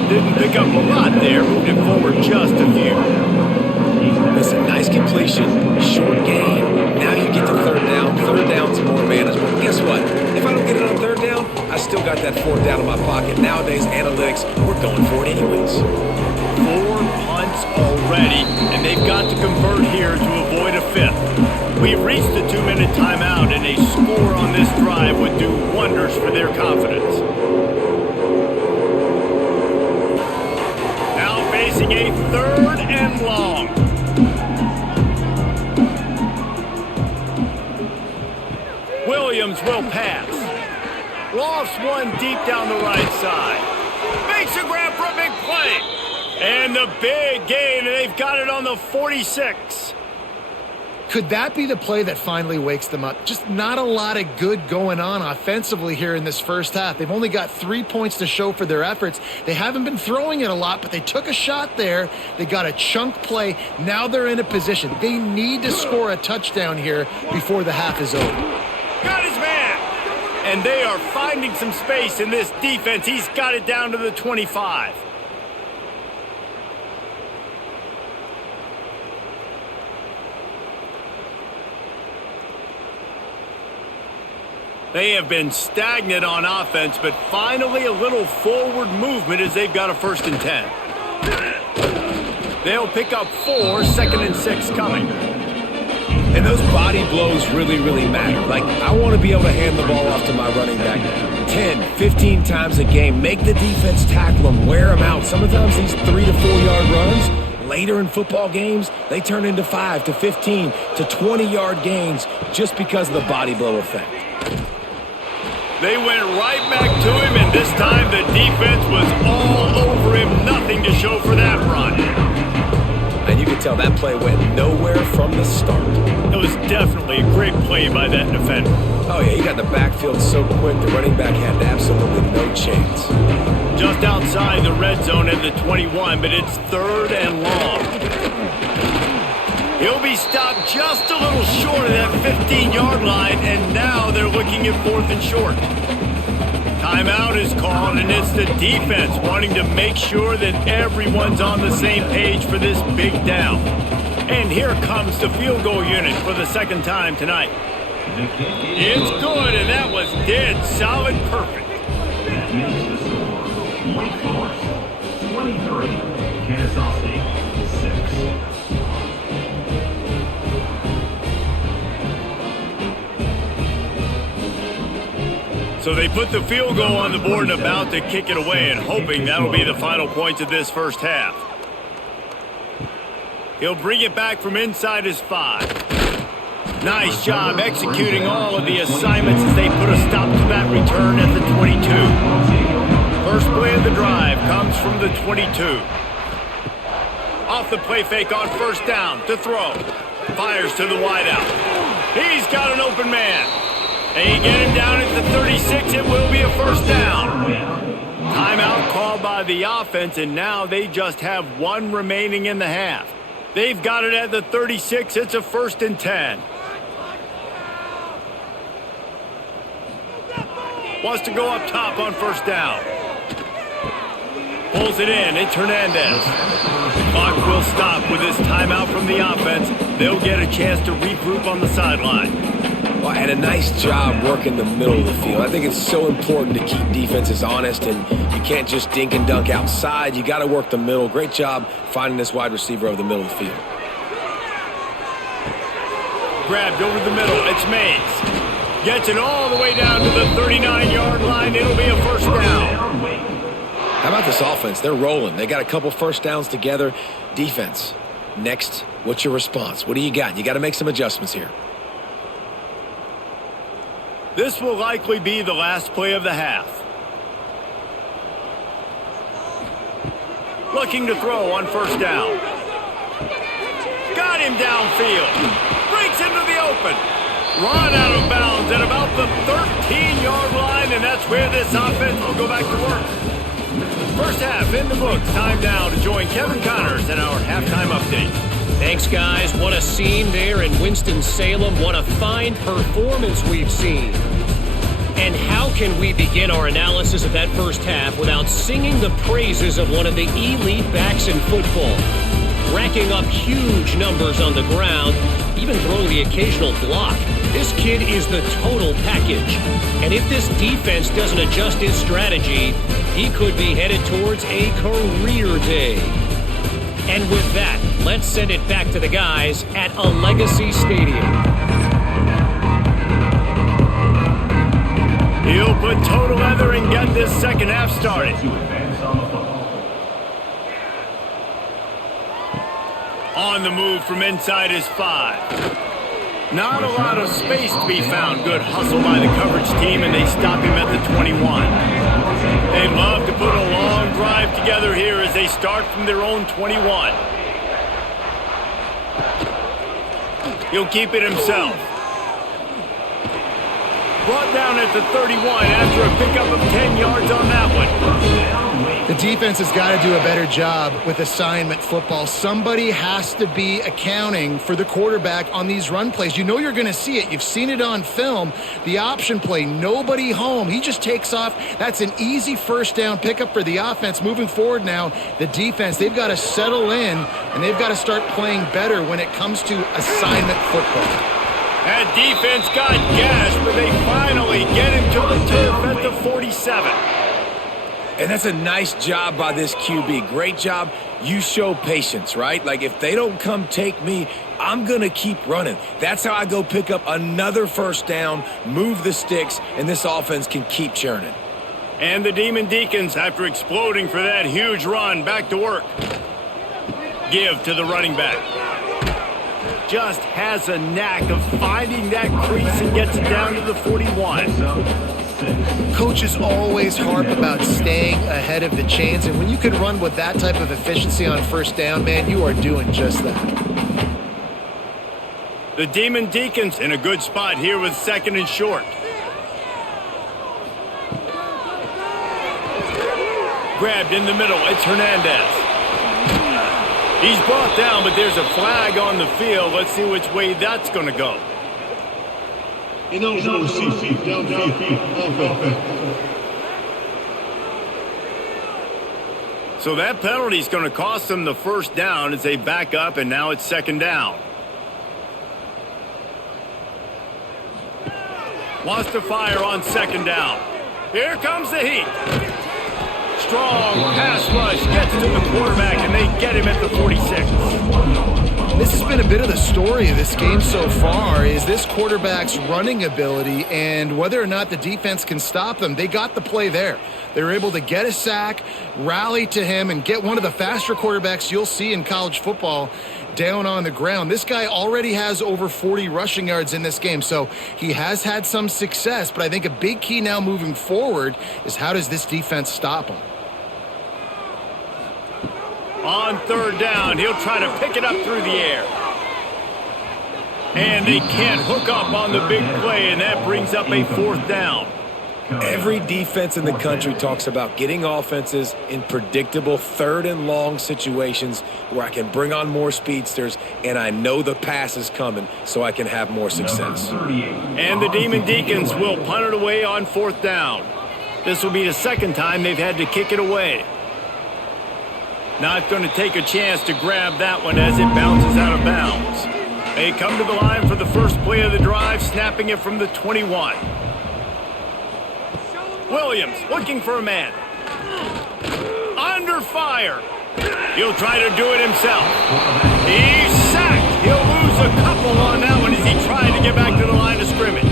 Didn't pick up a lot there, moved it forward just a few. Listen, nice completion, short game. Now you get to 3rd down. 3rd down's more manageable. But guess what? If I don't get it on 3rd down, I still got that 4th down in my pocket. Nowadays, analytics, we're going for it anyways. 4 punts already, and they've got to convert here to avoid a 5th. We've reached the 2-minute timeout, and a score on this drive would do wonders for their confidence. Now facing a 3rd and long. Williams will pass. Lofts one deep down the right side. Makes a grab for a big play. And the big gain, and they've got it on the 46. Could that be the play that finally wakes them up? Just not a lot of good going on offensively here in this first half. They've only got 3 points to show for their efforts. They haven't been throwing it a lot, but they took a shot there. They got a chunk play. Now they're in a position. They need to score a touchdown here before the half is over. Got his man. And they are finding some space in this defense. He's got it down to the 25. They have been stagnant on offense, but finally a little forward movement as they've got a 1st and 10. They'll pick up 4, 2nd and 6 coming. And those body blows really, really matter. Like, I want to be able to hand the ball off to my running back 10, 15 times a game. Make the defense tackle them, wear them out. Sometimes these 3 to 4 yard runs, later in football games, they turn into 5 to 15 to 20 yard gains just because of the body blow effect. They went right back to him, and this time the defense was all over him. Nothing to show for that run. And you can tell that play went nowhere from the start. It was definitely a great play by that defender. Oh, yeah, he got the backfield so quick, the running back had absolutely no chance. Just outside the red zone at the 21, but it's 3rd and long. He'll be stopped just a little short of that 15-yard line, and now they're looking at 4th and short. Timeout is called, and it's the defense wanting to make sure that everyone's on the same page for this big down. And here comes the field goal unit for the 2nd time tonight. It's good, and that was dead solid perfect. That is the score. Wake Forest 23, Kennesaw State 6. So they put the field goal on the board and about to kick it away and hoping that'll be the final points of this first half. He'll bring it back from inside his 5. Nice job executing all of the assignments as they put a stop to that return at the 22. First play of the drive comes from the 22. Off the play fake on first down to throw. Fires to the wideout. He's got an open man. They get him down at the 36. It will be a first down. Timeout called by the offense, and now they just have 1 remaining in the half. They've got it at the 36. It's a 1st and 10. Wants to go up top on first down. Pulls it in. It's Hernandez. The clock will stop with this timeout from the offense. They'll get a chance to regroup on the sideline. Well, and a nice job working the middle of the field. I think it's so important to keep defenses honest, and you can't just dink and dunk outside. You got to work the middle. Great job finding this wide receiver over the middle of the field. Grabbed over the middle. It's Mays. Gets it all the way down to the 39-yard line. It'll be a first down. How about this offense? They're rolling. They got a couple first downs together. Defense, next, what's your response? What do you got? You got to make some adjustments here. This will likely be the last play of the half. Looking to throw on first down. Got him downfield. Breaks into the open. Run out of bounds at about the 13-yard line, and that's where this offense will go back to work. First half in the books. Time now to join Kevin Connors in our halftime update. Thanks, guys. What a scene there in Winston-Salem. What a fine performance we've seen. And how can we begin our analysis of that first half without singing the praises of one of the elite backs in football? Racking up huge numbers on the ground, even throwing the occasional block. This kid is the total package. And if this defense doesn't adjust its strategy, he could be headed towards a career day. And with that, let's send it back to the guys at a Legacy Stadium. He'll put toe together and get this second half started. On the move from inside his 5. Not a lot of space to be found. Good hustle by the coverage team, and they stop him at the 21. They love to put a long drive together here as they start from their own 21. He'll keep it himself. Brought down at the 31 after a pickup of 10 yards on that one. The defense has got to do a better job with assignment football. Somebody has to be accounting for the quarterback on these run plays. You know you're going to see it. You've seen it on film. The option play, nobody home. He just takes off. That's an easy first down pickup for the offense. Moving forward now, the defense, they've got to settle in, and they've got to start playing better when it comes to assignment football. That defense got gashed, but they finally get him to the turf at the 47. And that's a nice job by this QB. Great job. You show patience, right? Like, if they don't come take me, I'm going to keep running. That's how I go pick up another first down, move the sticks, and this offense can keep churning. And the Demon Deacons, after exploding for that huge run, back to work. Give to the running back. Just has a knack of finding that crease and gets it down to the 41. Coaches always harp about staying ahead of the chains, and when you can run with that type of efficiency on first down, man, you are doing just that. The Demon Deacons in a good spot here with second and short. Grabbed in the middle. It's Hernandez. He's brought down, but there's a flag on the field. Let's see which way that's going to go. Ineligible CC downfield. So that penalty is going to cost them the first down as they back up, and now it's second down. Wants to fire on second down. Here comes the heat. Strong pass rush gets to the quarterback, and they get him at the 46. This has been a bit of the story of this game so far, is this quarterback's running ability and whether or not the defense can stop them. They got the play there. They were able to get a sack, rally to him, and get one of the faster quarterbacks you'll see in college football down on the ground. This guy already has over 40 rushing yards in this game, so he has had some success, but I think a big key now moving forward is how does this defense stop him? On third down, he'll try to pick it up through the air. And they can't hook up on the big play, and that brings up a fourth down. Every defense in the country talks about getting offenses in predictable third and long situations where I can bring on more speedsters and I know the pass is coming so I can have more success. And the Demon Deacons will punt it away on fourth down. This will be the second time they've had to kick it away. Not going to take a chance to grab that one as it bounces out of bounds. They come to the line for the first play of the drive, snapping it from the 21. Williams looking for a man. Under fire. He'll try to do it himself. He's sacked. He'll lose a couple on that one as he tried to get back to the line of scrimmage.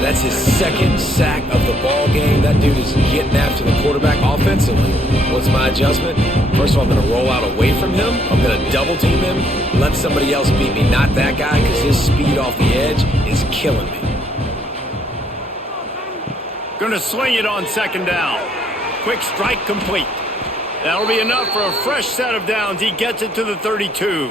That's his second sack of the ball game. That dude is getting after the quarterback offensively. What's my adjustment? First of all, I'm going to roll out away from him. I'm going to double team him. Let somebody else beat me, not that guy, because his speed off the edge is killing me. Going to sling it on second down. Quick strike complete. That'll be enough for a fresh set of downs. He gets it to the 32.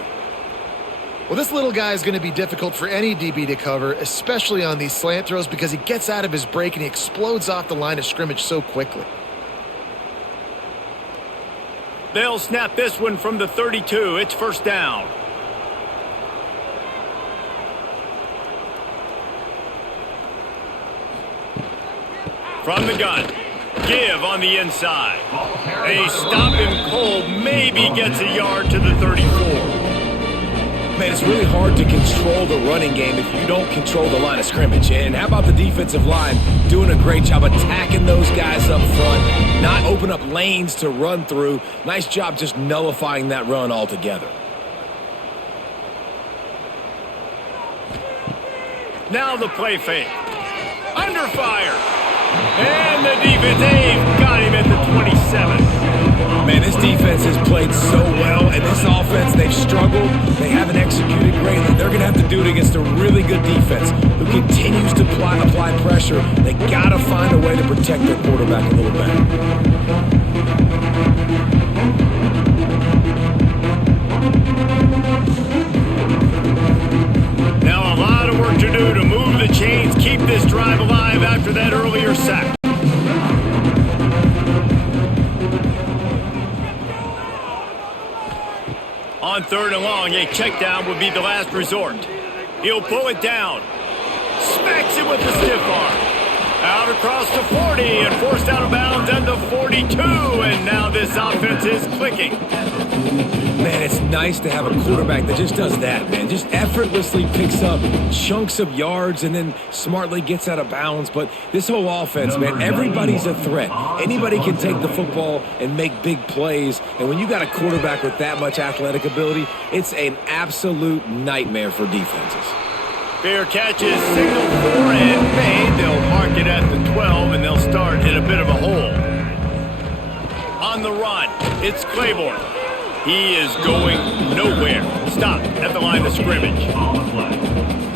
Well, this little guy is going to be difficult for any DB to cover, especially on these slant throws because he gets out of his break and he explodes off the line of scrimmage so quickly. They'll snap this one from the 32. It's first down. From the gun. Give on the inside. They stop him cold. Maybe gets a yard to the 34. Man, it's really hard to control the running game if you don't control the line of scrimmage. And how about the defensive line doing a great job attacking those guys up front, not open up lanes to run through. Nice job just nullifying that run altogether. Now the play fake. Under fire. And the defense, they've got him at the 27. Man, this defense has played so well, and this offense, they've struggled. They haven't executed greatly. They're going to have to do it against a really good defense who continues to apply pressure. They got to find a way to protect their quarterback a little better. Now a lot of work to do to move the chains, keep this drive alive after that earlier sack. On third and long, a check down would be the last resort. He'll pull it down. Smacks it with the stiff arm. Out across the 40 and forced out of bounds at the 42. And now this offense is clicking. Man, it's nice to have a quarterback that just does that, man. Just effortlessly picks up chunks of yards and then smartly gets out of bounds. But this whole offense, man, everybody's a threat. Anybody can take the football and make big plays. And when you got a quarterback with that much athletic ability, it's an absolute nightmare for defenses. Fair catch is signaled for and made. They'll mark it at the 12, and they'll start in a bit of a hole. On the run, it's Claiborne. He is going nowhere. Stop at the line of scrimmage.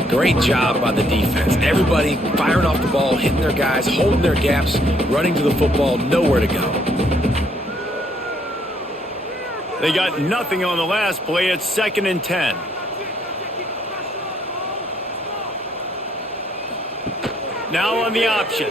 Great job by the defense. Everybody firing off the ball, hitting their guys, holding their gaps, running to the football, nowhere to go. They got nothing on the last play. It's 2nd and 10. Now on the option.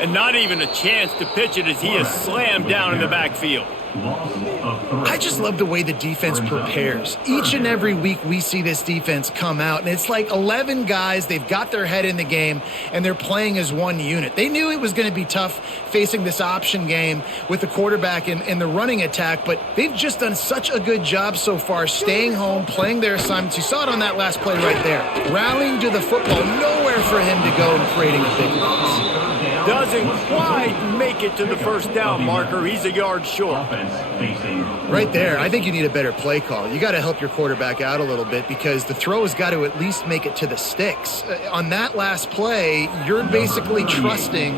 And not even a chance to pitch it as he is slammed down in the backfield. I just love the way the defense prepares. Each and every week we see this defense come out, and it's like 11 guys. They've got their head in the game, and they're playing as one unit. They knew it was going to be tough facing this option game with the quarterback in the running attack, but they've just done such a good job so far staying home, playing their assignments. You saw it on that last play right there. Rallying to the football, nowhere for him to go and creating a big loss. Doesn't quite make it to the first down marker. He's a yard short. Offense facing Right there, I think you need a better play call. You got to help your quarterback out a little bit because the throw has got to at least make it to the sticks. On that last play, you're basically trusting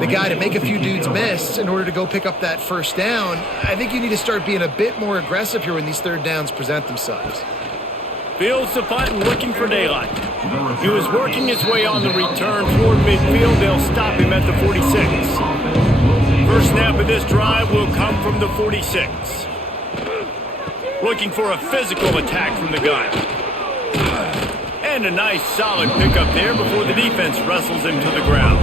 the guy to make a few dudes miss in order to go pick up that first down. I think you need to start being a bit more aggressive here when these third downs present themselves. Fields the punt and looking for daylight. He was working his way on the return toward midfield. They'll stop him at the 46. First snap of this drive will come from the 46. Looking for a physical attack from the gun. And a nice solid pickup there before the defense wrestles him to the ground.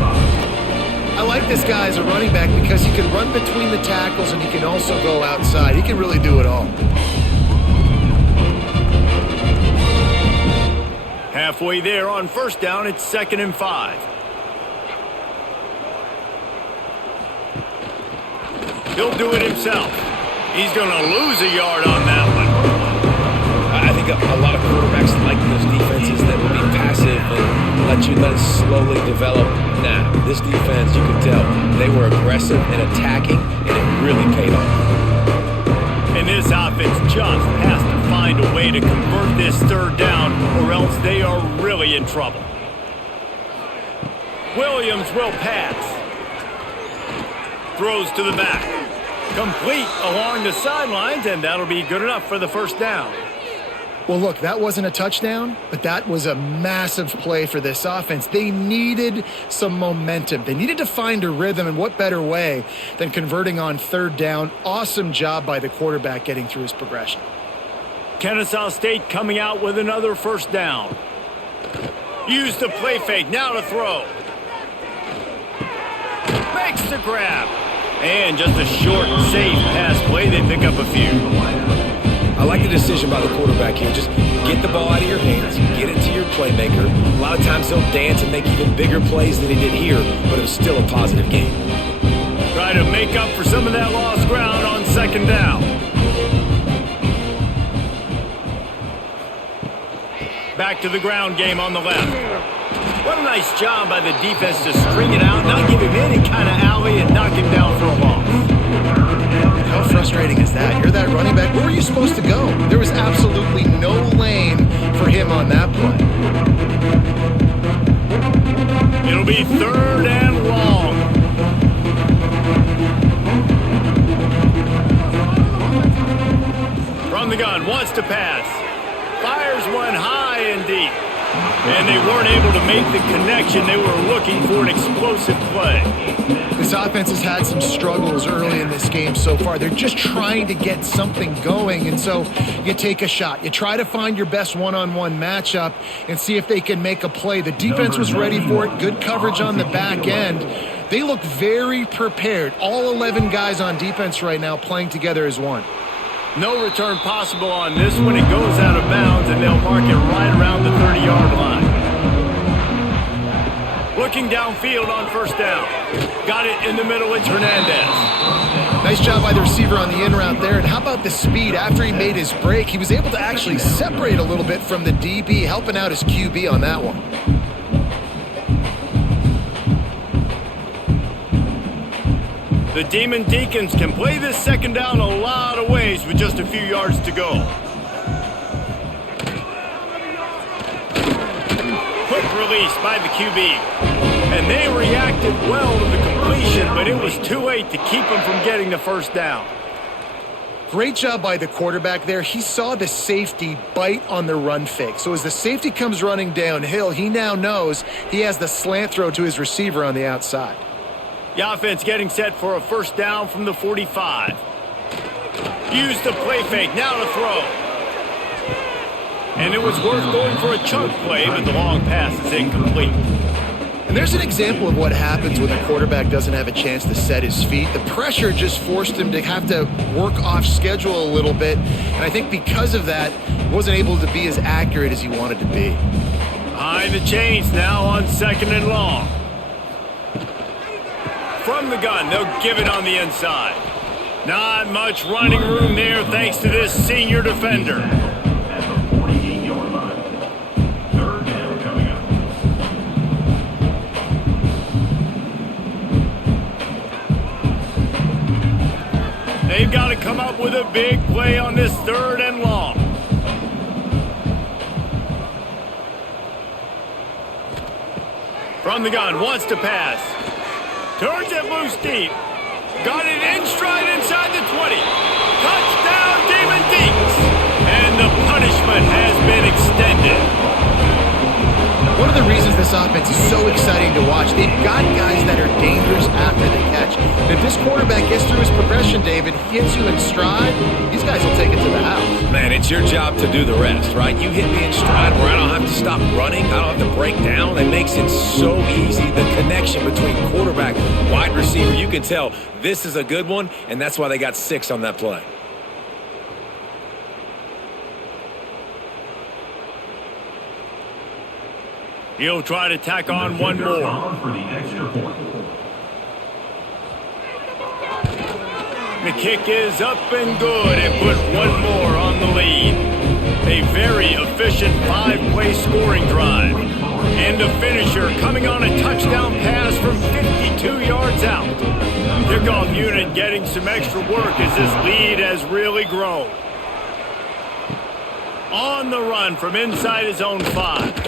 I like this guy as a running back because he can run between the tackles and he can also go outside. He can really do it all. Halfway there on first down, it's 2nd and 5. He'll do it himself. He's going to lose a yard on that one. I think a lot of quarterbacks like those defenses that will be passive and let it slowly develop. Nah, this defense, you can tell, they were aggressive and attacking, and it really paid off. And this offense just has to find a way to convert this third down, or else they are really in trouble. Williams will pass. Throws to the back. Complete along the sidelines, and that'll be good enough for the first down. Well, look, that wasn't a touchdown, but that was a massive play for this offense. They needed some momentum. They needed to find a rhythm, and what better way than converting on third down? Awesome job by the quarterback getting through his progression. Kennesaw State coming out with another first down. Use the play fake, now to throw. Makes the grab. And just a short, safe pass play. They pick up a few. I like the decision by the quarterback here. Just get the ball out of your hands, get it to your playmaker. A lot of times he'll dance and make even bigger plays than he did here, but it was still a positive game. Try to make up for some of that lost ground on second down. Back to the ground game on the left. What a nice job by the defense to string it out, not give him any kind of alley, and knock him down for a loss. How frustrating is that? You're that running back. Where were you supposed to go? There was absolutely no lane for him on that play. It'll be 3rd and long. From the gun, wants to pass. Fires one high and deep. And they weren't able to make the connection. They were looking for an explosive play. This offense has had some struggles early in this game so far. They're just trying to get something going, and so you take a shot. You try to find your best one-on-one matchup and see if they can make a play. The defense was ready for it. Good coverage on the back end. They look very prepared. All 11 guys on defense right now playing together as one. No return possible on this one. It goes out of bounds, and they'll mark it right around the 30-yard line. Looking downfield on first down. Got it in the middle. It's Hernandez. Nice job by the receiver on the in route there. And how about the speed? After he made his break, he was able to actually separate a little bit from the DB, helping out his QB on that one. The Demon Deacons can play this second down a lot of ways with just a few yards to go. Quick release by the QB. And they reacted well to the completion, but it was too late to keep them from getting the first down. Great job by the quarterback there. He saw the safety bite on the run fake. So as the safety comes running downhill, he now knows he has the slant throw to his receiver on the outside. The offense getting set for a first down from the 45. Use the play fake, now to throw. And it was worth going for a chunk play, but the long pass is incomplete. And there's an example of what happens when the quarterback doesn't have a chance to set his feet. The pressure just forced him to have to work off schedule a little bit. And I think because of that, he wasn't able to be as accurate as he wanted to be. Behind the chains now on 2nd and long. From the gun, they'll give it on the inside. Not much running room there thanks to this senior defender. At the 48-yard line. 3rd down coming up. They've got to come up with a big play on this 3rd and long. From the gun, wants to pass. Turns it loose deep. Got it in stride inside the 20. Touchdown, Demon Deeks! And the punishment has been extended. One of the reasons this offense is so exciting to watch, they've got guys that are dangerous after the catch. And if this quarterback gets through his progression, David, hits you in stride, these guys will take it to the house. Man, it's your job to do the rest, right? You hit me in stride where I don't have to stop running. I don't have to break down. It makes it so easy. The connection between quarterback, wide receiver, you can tell this is a good one, and that's why they got 6 on that play. He'll try to tack on one more. For the extra point. The kick is up and good and put one more on the lead. A very efficient 5-play scoring drive. And the finisher coming on a touchdown pass from 52 yards out. Kickoff unit getting some extra work as this lead has really grown. On the run from inside his own 5.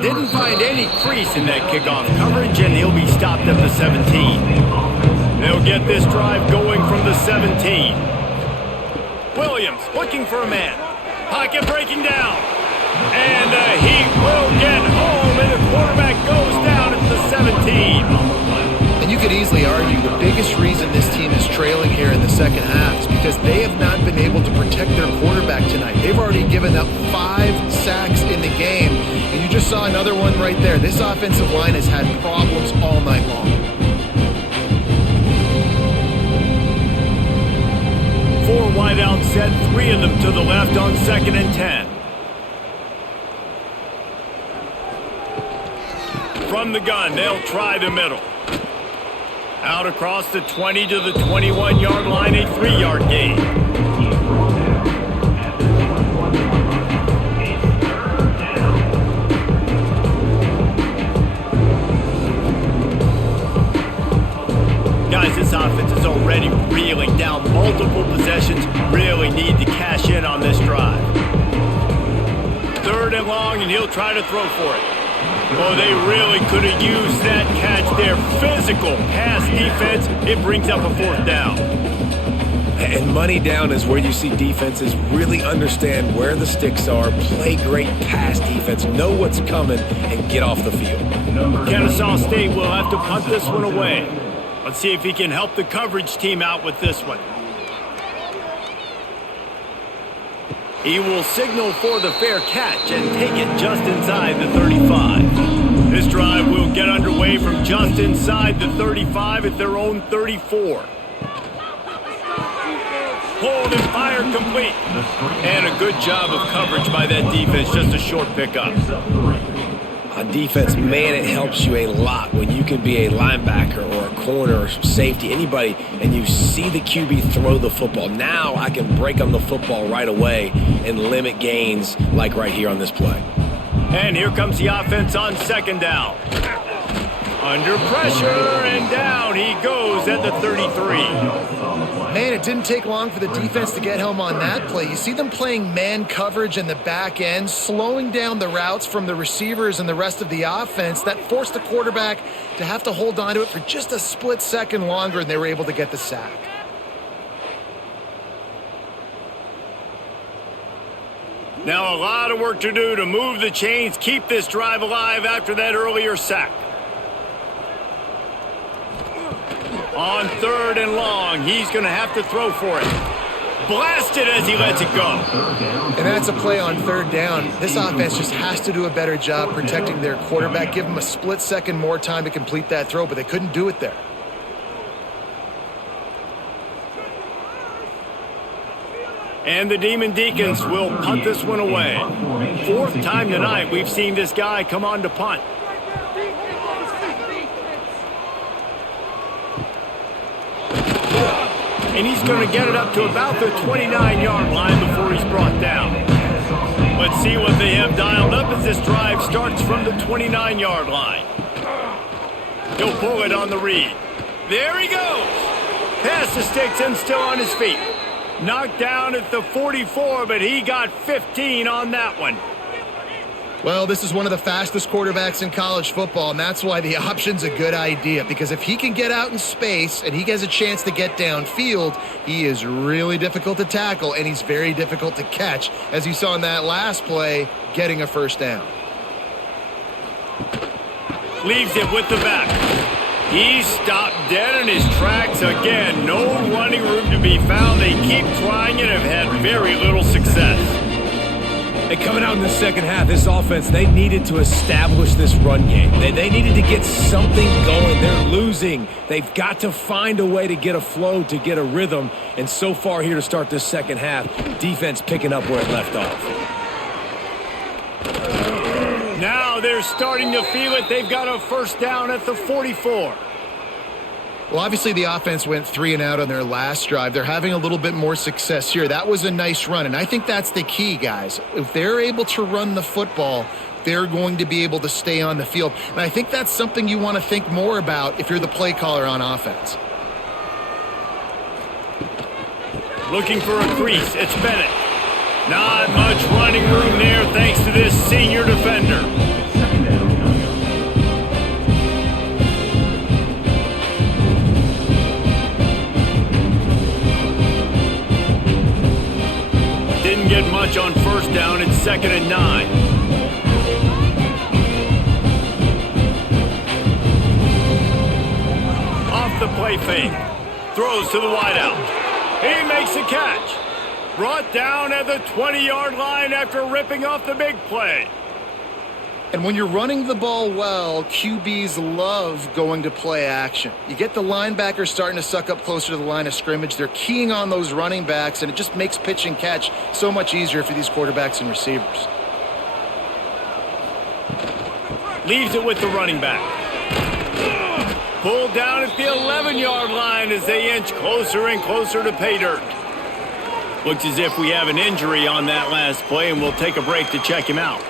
Didn't find any crease in that kickoff coverage, and he'll be stopped at the 17. They'll get this drive going from the 17. Williams looking for a man. Pocket breaking down. And he will get home, and the quarterback goes down at the 17. And you could easily argue the biggest reason this team is trailing here in the second half is because they have not been able to protect their quarterback tonight. They've already given up 5 sacks in the game, and you just saw another one right there. This offensive line has had problems all night long. 4 wideouts set, 3 of them to the left on 2nd and 10. From the gun, they'll try the middle. Out across the 20 to the 21-yard line, a 3-yard gain. Guys, this offense is already reeling down multiple possessions. Really need to cash in on this drive. 3rd and long, and he'll try to throw for it. Oh, they really could have used that catch there. Physical pass defense. It brings up a 4th down. And money down is where you see defenses really understand where the sticks are, play great pass defense, know what's coming, and get off the field. Kennesaw State will have to punt this one away. Let's see if he can help the coverage team out with this one. He will signal for the fair catch and take it just inside the 35. This drive will get underway from just inside the 35 at their own 34. Hold and fire complete. And a good job of coverage by that defense, just a short pickup. On defense, man, it helps you a lot when you can be a linebacker or a corner or safety, anybody, and you see the QB throw the football. Now I can break on the football right away and limit gains like right here on this play. And here comes the offense on 2nd down. Under pressure, and down he goes at the 33. Man, it didn't take long for the defense to get home on that play. You see them playing man coverage in the back end, slowing down the routes from the receivers and the rest of the offense. That forced the quarterback to have to hold on to it for just a split second longer, and they were able to get the sack. Now a lot of work to do to move the chains, keep this drive alive after that earlier sack. On 3rd and long, he's going to have to throw for it. Blasted as he lets it go. And that's a play on 3rd down. This offense just has to do a better job protecting their quarterback. Give him a split second more time to complete that throw, but they couldn't do it there. And the Demon Deacons will punt this one away. 4th time tonight we've seen this guy come on to punt. And he's going to get it up to about the 29-yard line before he's brought down. Let's see what they have dialed up as this drive starts from the 29-yard line. He'll pull it on the read. There he goes. Past the sticks and still on his feet. Knocked down at the 44, but he got 15 on that one. Well, this is one of the fastest quarterbacks in college football, and that's why the option's a good idea, because if he can get out in space and he has a chance to get downfield, he is really difficult to tackle, and he's very difficult to catch, as you saw in that last play, getting a first down. Leaves it with the back. He's stopped dead in his tracks again. No running room to be found. They keep trying and have had very little success. And coming out in the second half, this offense, they needed to establish this run game. They needed to get something going. They're losing. They've got to find a way to get a flow, to get a rhythm. And so far here to start this second half, defense picking up where it left off. Now they're starting to feel it. They've got a first down at the 44. Well, obviously the offense went 3 and out on their last drive. They're having a little bit more success here. That was a nice run, and I think that's the key, guys. If they're able to run the football, they're going to be able to stay on the field. And I think that's something you want to think more about if you're the play caller on offense. Looking for a crease. It's Bennett. Not much running room there thanks to this senior defender. Didn't get much on first down. It's 2nd and 9. Off the play fake. Throws to the wideout. He makes the catch. Brought down at the 20-yard line after ripping off the big play. And when you're running the ball well, QBs love going to play action. You get the linebackers starting to suck up closer to the line of scrimmage. They're keying on those running backs, and it just makes pitch and catch so much easier for these quarterbacks and receivers. Leaves it with the running back. Pulled down at the 11-yard line as they inch closer and closer to pay dirt. Looks as if we have an injury on that last play, and we'll take a break to check him out.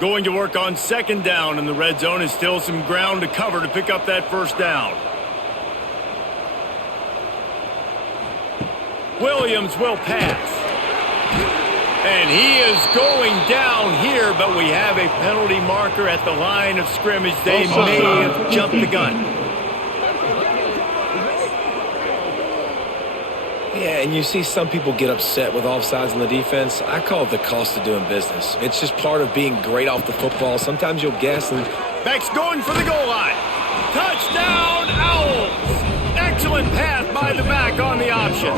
Going to work on 2nd down, and the red zone is still some ground to cover to pick up that first down. Williams will pass. And he is going down here, but we have a penalty marker at the line of scrimmage. They may have jumped the gun. Yeah, and you see some people get upset with offsides on the defense. I call it the cost of doing business. It's just part of being great off the football. Sometimes you'll guess and... Beck's going for the goal line. Touchdown, Owls! Excellent pass by the back on the option.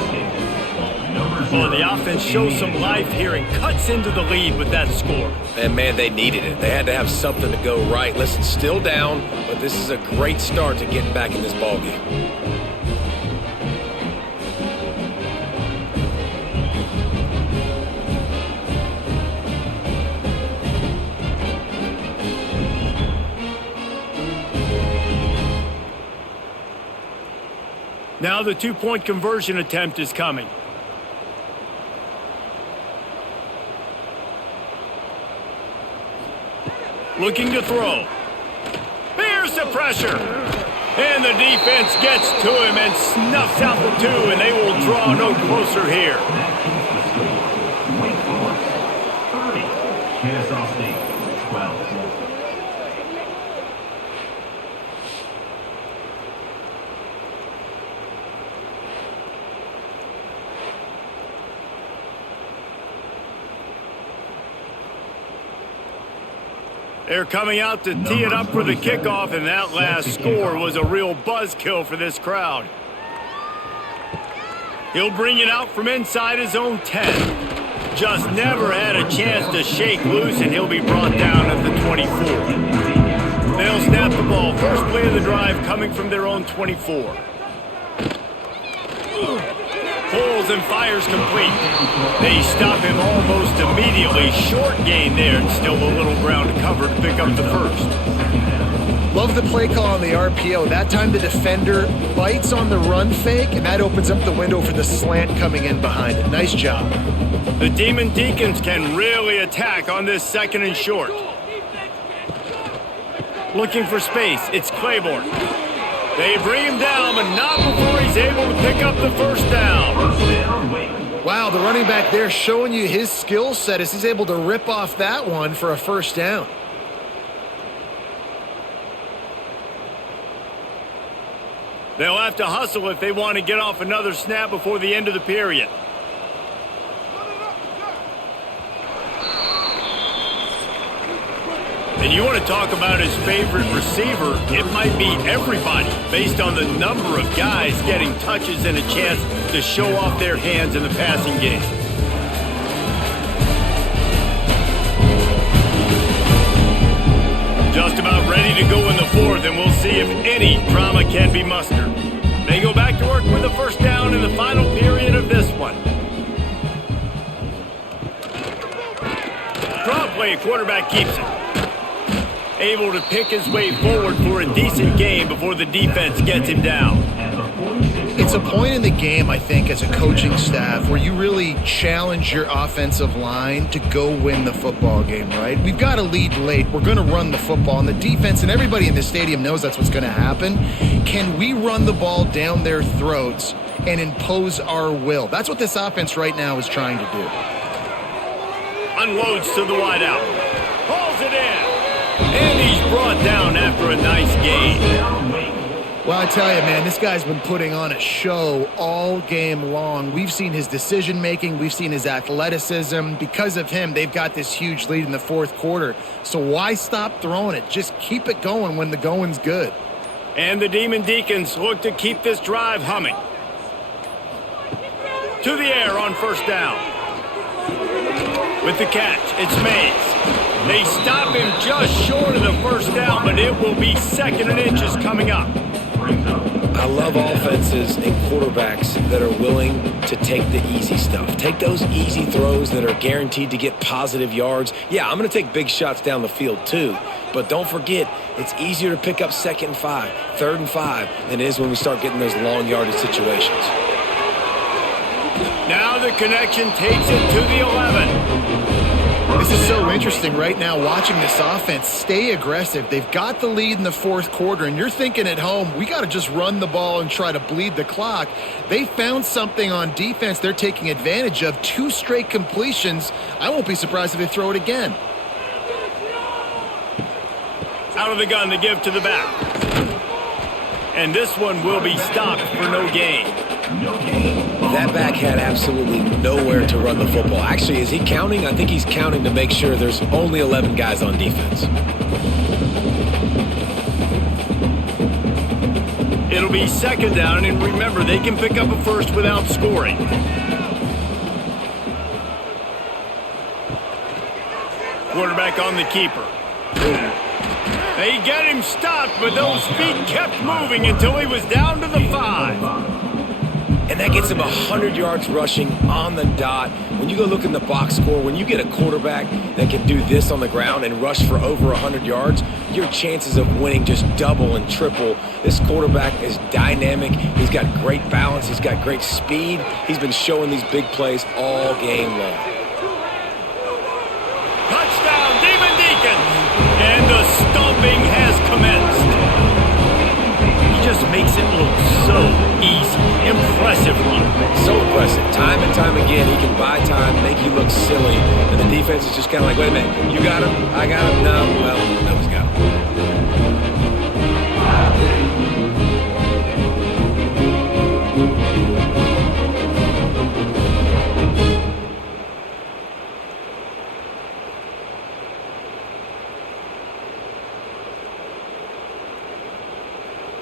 Well, the offense shows some life here and cuts into the lead with that score. And, man, they needed it. They had to have something to go right. Listen, still down, but this is a great start to getting back in this ballgame. Now the 2-point conversion attempt is coming. Looking to throw. Here's the pressure. And the defense gets to him and snuffs out the 2, and they will draw no closer here. Wake Forest, 30. Kennesaw State, 12. They're coming out to tee it up for the kickoff, and that last score was a real buzzkill for this crowd. He'll bring it out from inside his own 10. Just never had a chance to shake loose, and he'll be brought down at the 24. They'll snap the ball. First play of the drive coming from their own 24. Pulls and fires complete. They stop him almost immediately. Short gain there, and still a little ground to cover to pick up the first. Love the play call on the RPO. That time the defender bites on the run fake, and that opens up the window for the slant coming in behind it. Nice job. The Demon Deacons can really attack on this 2nd and short. Looking for space. It's Claiborne. They bring him down, but not before he's able to pick up the first down. First down, Wake. Wow, the running back there showing you his skill set as he's able to rip off that one for a first down. They'll have to hustle if they want to get off another snap before the end of the period. And you want to talk about his favorite receiver, it might be everybody based on the number of guys getting touches and a chance to show off their hands in the passing game. Just about ready to go in the fourth, and we'll see if any drama can be mustered. They go back to work with the first down in the final period of this one. Draw play, quarterback keeps it. Able to pick his way forward for a decent game before the defense gets him down. It's a point in the game, I think, as a coaching staff where you really challenge your offensive line to go win the football game, right? We've got to lead late. We're going to run the football. And the defense and everybody in the stadium knows that's what's going to happen. Can we run the ball down their throats and impose our will? That's what this offense right now is trying to do. Unloads to the wideout. Pulls it in. And he's brought down after a nice gain. Well, I tell you, man, this guy's been putting on a show all game long. We've seen his decision-making. We've seen his athleticism. Because of him, they've got this huge lead in the fourth quarter. So why stop throwing it? Just keep it going when the going's good. And the Demon Deacons look to keep this drive humming. To the air on first down. With the catch, it's Mays. They stop him just short of the first down, but it will be second and inches coming up. I love offenses and quarterbacks that are willing to take the easy stuff. Take those easy throws that are guaranteed to get positive yards. Yeah, I'm going to take big shots down the field too, but don't forget, it's easier to pick up second and 5, third and 5 than it is when we start getting those long yardage situations. Now the connection takes it to the 11. This is so interesting right now watching this offense stay aggressive. They've got the lead in the fourth quarter, and you're thinking at home, we got to just run the ball and try to bleed the clock. They found something on defense they're taking advantage of. 2 straight completions. I won't be surprised if they throw it again. Out of the gun to give to the back. And this one will be stopped for no gain. That back had absolutely nowhere to run the football. Actually, is he counting? I think he's counting to make sure there's only 11 guys on defense. It'll be second down, and remember, they can pick up a first without scoring. Quarterback on the keeper. They get him stopped, but those feet kept moving until he was down to the 5. And that gets him 100 yards rushing on the dot. When you go look in the box score, when you get a quarterback that can do this on the ground and rush for over 100 yards, your chances of winning just double and triple. This quarterback is dynamic. He's got great balance. He's got great speed. He's been showing these big plays all game long. Touchdown, Demon Deacons! And the stomping has commenced. He just makes it look so easy. Impressive run. So impressive. Time and time again, he can buy time, make you look silly, and the defense is just kind of like, wait a minute, you got him? I got him? No. Well, no, he's got him.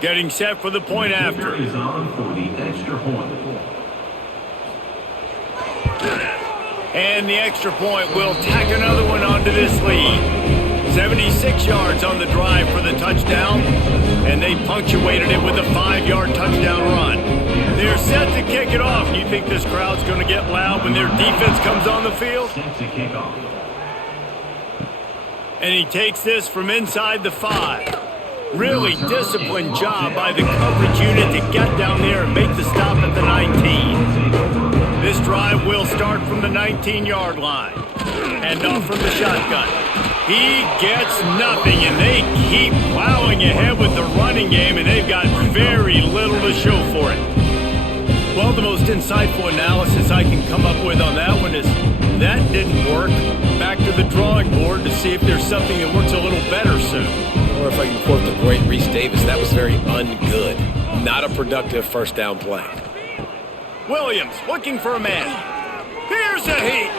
Getting set for the point after. Is on for the extra point. And the extra point will tack another one onto this lead. 76 yards on the drive for the touchdown, and they punctuated it with a 5-yard touchdown run. They're set to kick it off. You think this crowd's going to get loud when their defense comes on the field? Set to kick off. And he takes this from inside the 5. Really disciplined job by the coverage unit to get down there and make the stop at the 19. This drive will start from the 19-yard line. And off from the shotgun. He gets nothing, and they keep plowing ahead with the running game, and they've got very little to show for it. Well, the most insightful analysis I can come up with on that one is that didn't work. Back to the drawing board to see if there's something that works a little better soon. Or if I can quote the great Reese Davis, that was very ungood. Not a productive first down play. Williams looking for a man. Here's a heat.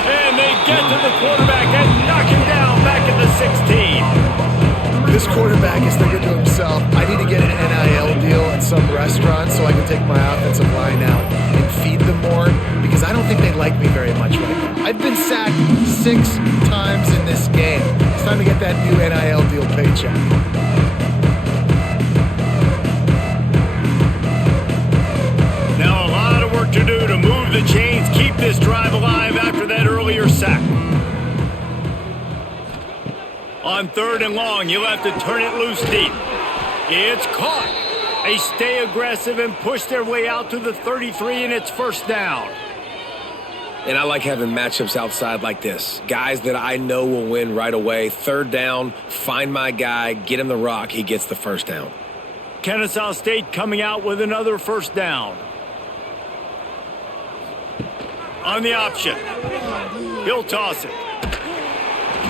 And they get to the quarterback and knock him down back at the 16. This quarterback is thinking to himself, I need to get an NIL deal at some restaurant so I can take my offensive line out and feed them more, because I don't think they like me very much right now. I've been sacked 6 times in this game. It's time to get that new NIL deal paycheck. Now a lot of work to do to move the chains, keep this drive alive after that earlier sack. On 3rd and long, you'll have to turn it loose deep. It's caught. They stay aggressive and push their way out to the 33, and it's first down. And I like having matchups outside like this. Guys that I know will win right away. 3rd down, find my guy, get him the rock, he gets the first down. Kennesaw State coming out with another first down. On the option. He'll toss it.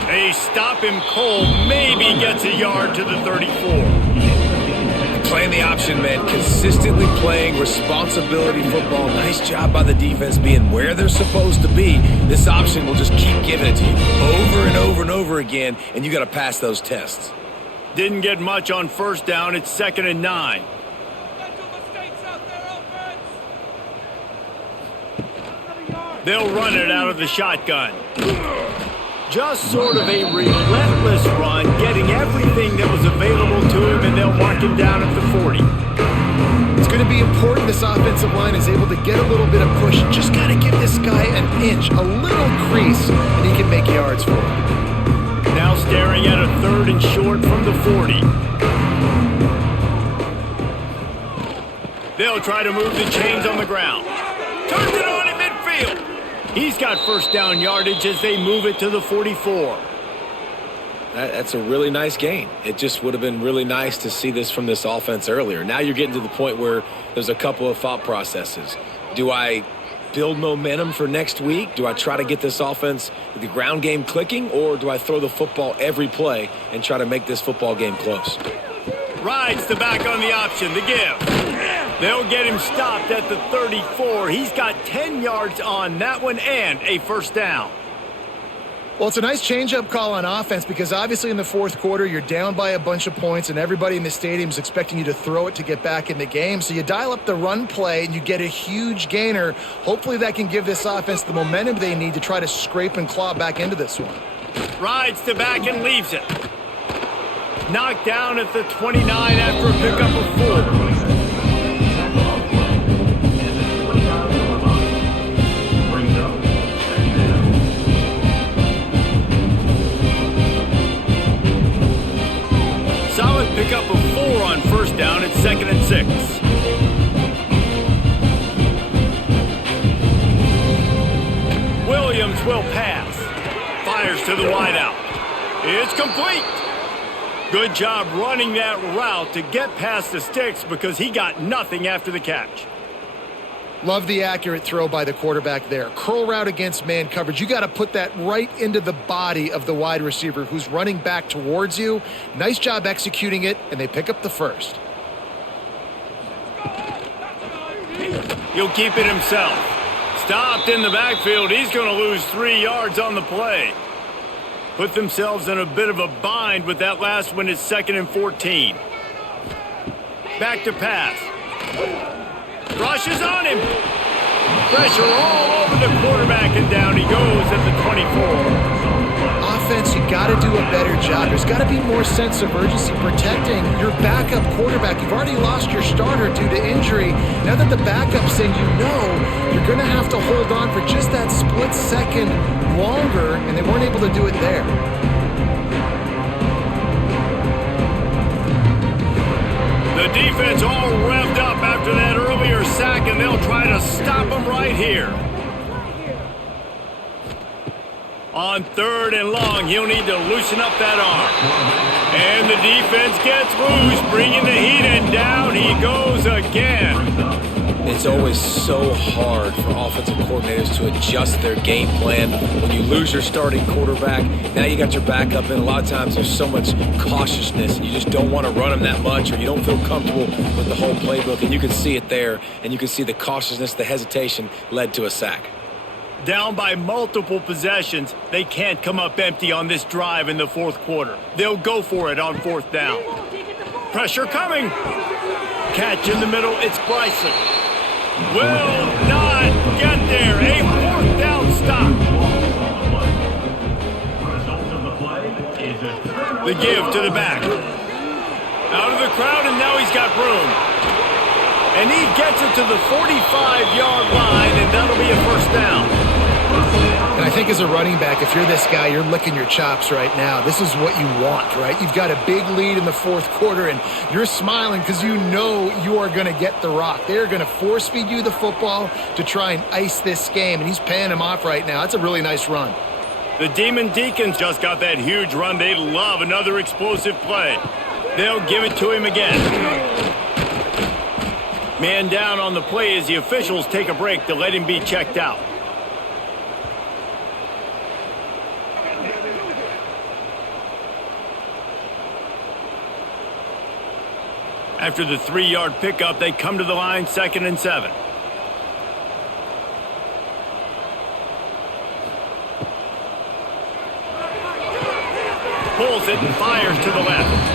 They stop him cold, maybe gets a yard to the 34. Playing the option, man. Consistently playing responsibility football. Nice job by the defense being where they're supposed to be. This option will just keep giving it to you over and over and over again, and you got to pass those tests. Didn't get much on first down. It's 2nd and 9. They'll run it out of the shotgun. Just sort of a relentless run, getting everything that was available to him, and they'll mark him down at the 40. It's going to be important this offensive line is able to get a little bit of push. Just got to give this guy an inch, a little crease, and he can make yards for him. Now staring at a 3rd and short from the 40. They'll try to move the chains on the ground. Turns it on in midfield. He's got first down yardage as they move it to the 44. That's a really nice gain. It just would have been really nice to see this from this offense earlier. Now you're getting to the point where there's a couple of thought processes. Do I build momentum for next week? Do I try to get this offense, the ground game clicking, or do I throw the football every play and try to make this football game close? Rides the back on the option, the give. They'll get him stopped at the 34. He's got 10 yards on that one and a first down. Well, it's a nice change-up call on offense because obviously in the 4th quarter, you're down by a bunch of points and everybody in the stadium is expecting you to throw it to get back in the game. So you dial up the run play and you get a huge gainer. Hopefully that can give this offense the momentum they need to try to scrape and claw back into this one. Rides the back and leaves it. Knocked down at the 29 after a pickup of 4. Solid pickup of 4 on first down. It's 2nd and 6. Williams will pass. Fires to the wideout. It's complete. Good job running that route to get past the sticks because he got nothing after the catch. Love the accurate throw by the quarterback there. Curl route against man coverage. You got to put that right into the body of the wide receiver who's running back towards you. Nice job executing it, and they pick up the first. He'll keep it himself. Stopped in the backfield. He's going to lose 3 yards on the play. Put themselves in a bit of a bind with that last one. It's 2nd and 14. Back to pass. Rushes on him. Pressure all over the quarterback, and down he goes at the 24. Offense, you got to do a better job. There's got to be more sense of urgency protecting your backup quarterback. You've already lost your starter due to injury. Now that the backup's in, you know you're going to have to hold on for just that split second longer, and they weren't able to do it there. The defense all revved up after that earlier sack, and they'll try to stop him right here. On On 3rd and long, he'll need to loosen up that arm. And the defense gets loose, bringing the heat, and down he goes again. It's always so hard for offensive coordinators to adjust their game plan. When you lose your starting quarterback, now you got your backup, and a lot of times there's so much cautiousness, and you just don't want to run them that much, or you don't feel comfortable with the whole playbook, and you can see it there, and you can see the cautiousness, the hesitation led to a sack. Down by multiple possessions, they can't come up empty on this drive in the 4th quarter. They'll go for it on 4th down. Pressure coming. Catch in the middle, it's Bryson. Will not get there. A 4th down stop. The give to the back. Out of the crowd, and now he's got room. And he gets it to the 45-yard line, and that'll be a 1st down. And I think as a running back, if you're this guy, you're licking your chops right now. This is what you want, right? You've got a big lead in the 4th quarter, and you're smiling because you know you are going to get the rock. They're going to force feed you the football to try and ice this game, and he's paying him off right now. That's a really nice run. The Demon Deacons just got that huge run. They love another explosive play. They'll give it to him again. Man down on the play as the officials take a break to let him be checked out. After the 3-yard pickup, they come to the line, 2nd and 7. Pulls it and fires to the left.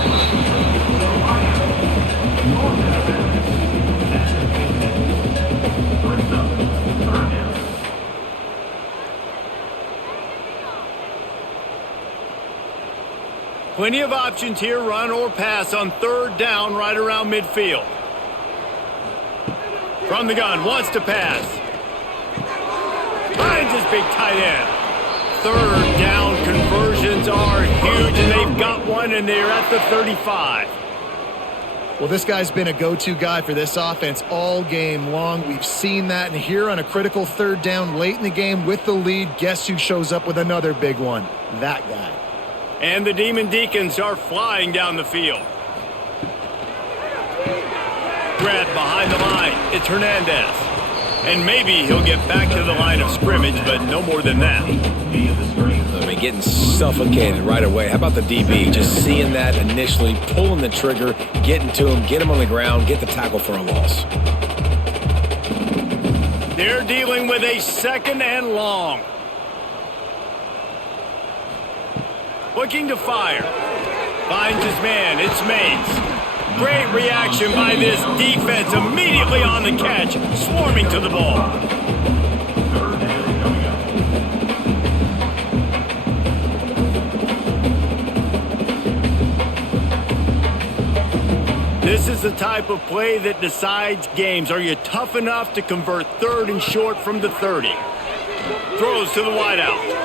Plenty of options here, run or pass on 3rd down right around midfield. From the gun, wants to pass. Finds his big tight end. 3rd down conversions are huge, and they've got one, and they're at the 35. Well, this guy's been a go-to guy for this offense all game long. We've seen that, and here on a critical 3rd down late in the game with the lead, guess who shows up with another big one? That guy. And the Demon Deacons are flying down the field. Grab behind the line. It's Hernandez. And maybe he'll get back to the line of scrimmage, but no more than that. I mean, getting suffocated right away. How about the DB? Just seeing that initially, pulling the trigger, getting to him, get him on the ground, get the tackle for a loss. They're dealing with a 2nd and long. Looking to fire. Finds his man. It's Mays. Great reaction by this defense. Immediately on the catch. Swarming to the ball. This is the type of play that decides games. Are you tough enough to convert 3rd and short from the 30? Throws to the wideout.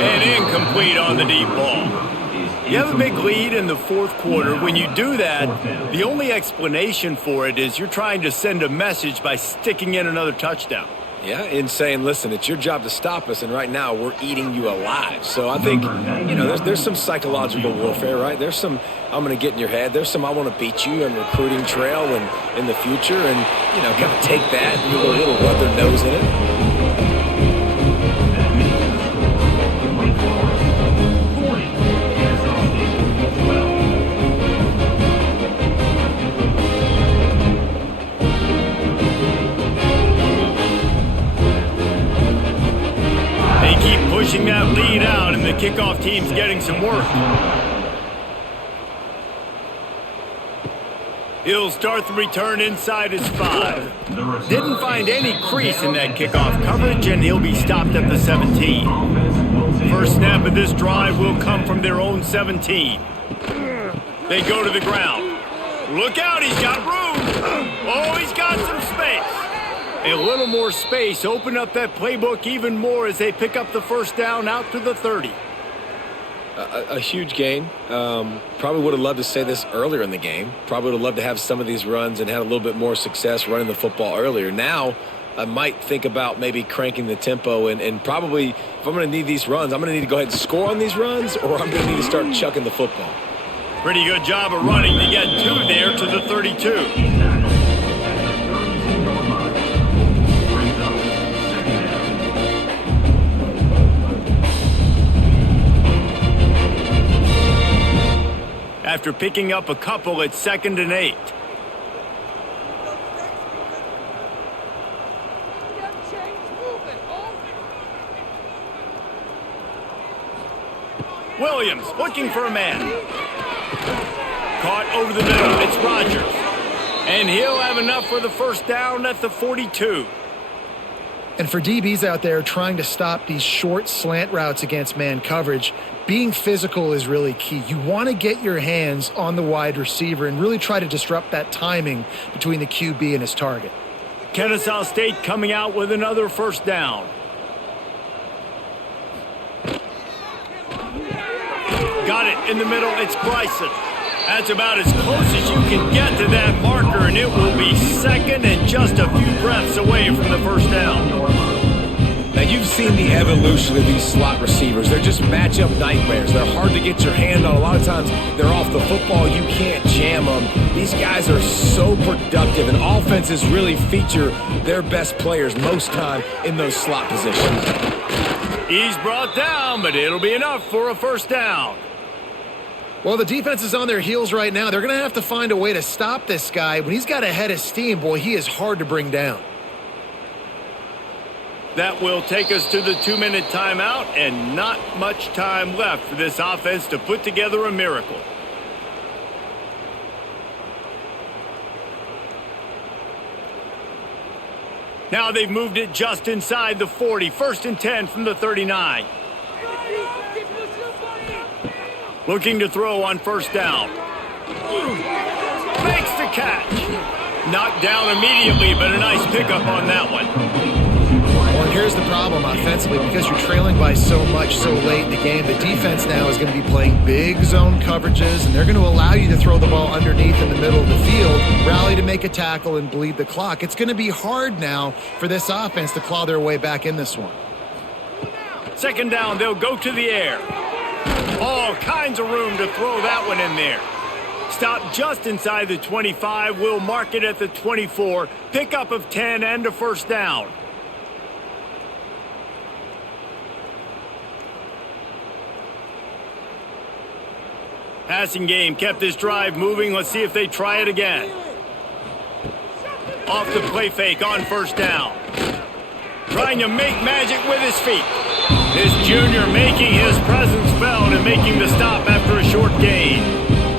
And incomplete on the deep ball. You have a big lead in the 4th quarter. When you do that, the only explanation for it is you're trying to send a message by sticking in another touchdown. Yeah, and saying, listen, it's your job to stop us, and right now we're eating you alive. So I think, you know, there's some psychological warfare, right? There's some, I'm going to get in your head. There's some, I want to beat you on recruiting trail and in the future, and, you know, kind of take that and a little rub their nose in it. Pushing that lead out, and the kickoff team's getting some work. He'll start the return inside his 5. Didn't find any crease in that kickoff coverage, and he'll be stopped at the 17. First snap of this drive will come from their own 17. They go to the ground. Look out, he's got room. Oh, he's got some space. A little more space, open up that playbook even more as they pick up the 1st down out to the 30. A huge gain. Probably would have loved to say this earlier in the game. Probably would have loved to have some of these runs and had a little bit more success running the football earlier. Now, I might think about maybe cranking the tempo and probably, if I'm going to need these runs, I'm going to need to go ahead and score on these runs, or I'm going to need to start chucking the football. Pretty good job of running to get 2 there to the 32. After picking up a couple, it's 2nd and 8. Williams looking for a man. Caught over the middle. It's Rodgers. And he'll have enough for the first down at the 42. And for DBs out there trying to stop these short slant routes against man coverage, being physical is really key. You want to get your hands on the wide receiver and really try to disrupt that timing between the QB and his target. Kennesaw State coming out with another first down. Got it in the middle. It's Bryson. That's about as close as you can get to that marker, and it will be 2nd and just a few breaths away from the first down. Now, you've seen the evolution of these slot receivers. They're just matchup nightmares. They're hard to get your hand on. A lot of times, they're off the football. You can't jam them. These guys are so productive, and offenses really feature their best players most time in those slot positions. He's brought down, but it'll be enough for a first down. Well, the defense is on their heels right now. They're going to have to find a way to stop this guy. When he's got a head of steam, boy, he is hard to bring down. That will take us to the 2-minute timeout, and not much time left for this offense to put together a miracle. Now they've moved it just inside the 40. 1st and 10 from the 39. Looking to throw on first down. Makes the catch. Knocked down immediately, but a nice pickup on that one. Well, and here's the problem offensively. Because you're trailing by so much so late in the game, the defense now is going to be playing big zone coverages, and they're going to allow you to throw the ball underneath in the middle of the field, rally to make a tackle, and bleed the clock. It's going to be hard now for this offense to claw their way back in this one. 2nd down, they'll go to the air. All kinds of room to throw that one in there. Stop just inside the 25. We'll mark it at the 24. Pickup of 10 and a first down. Passing game kept this drive moving. Let's see if they try it again. Off the play fake on first down. Trying to make magic with his feet. This junior making his presence felt and making the stop after a short gain.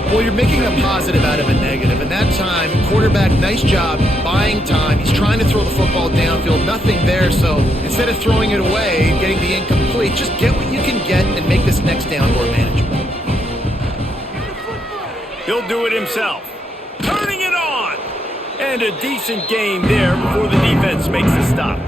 Well, you're making a positive out of a negative. And that time, quarterback, nice job buying time. He's trying to throw the football downfield. Nothing there. So instead of throwing it away, getting the incomplete, just get what you can get and make this next down more manageable. He'll do it himself. Turning it on. And a decent gain there before the defense makes the stop.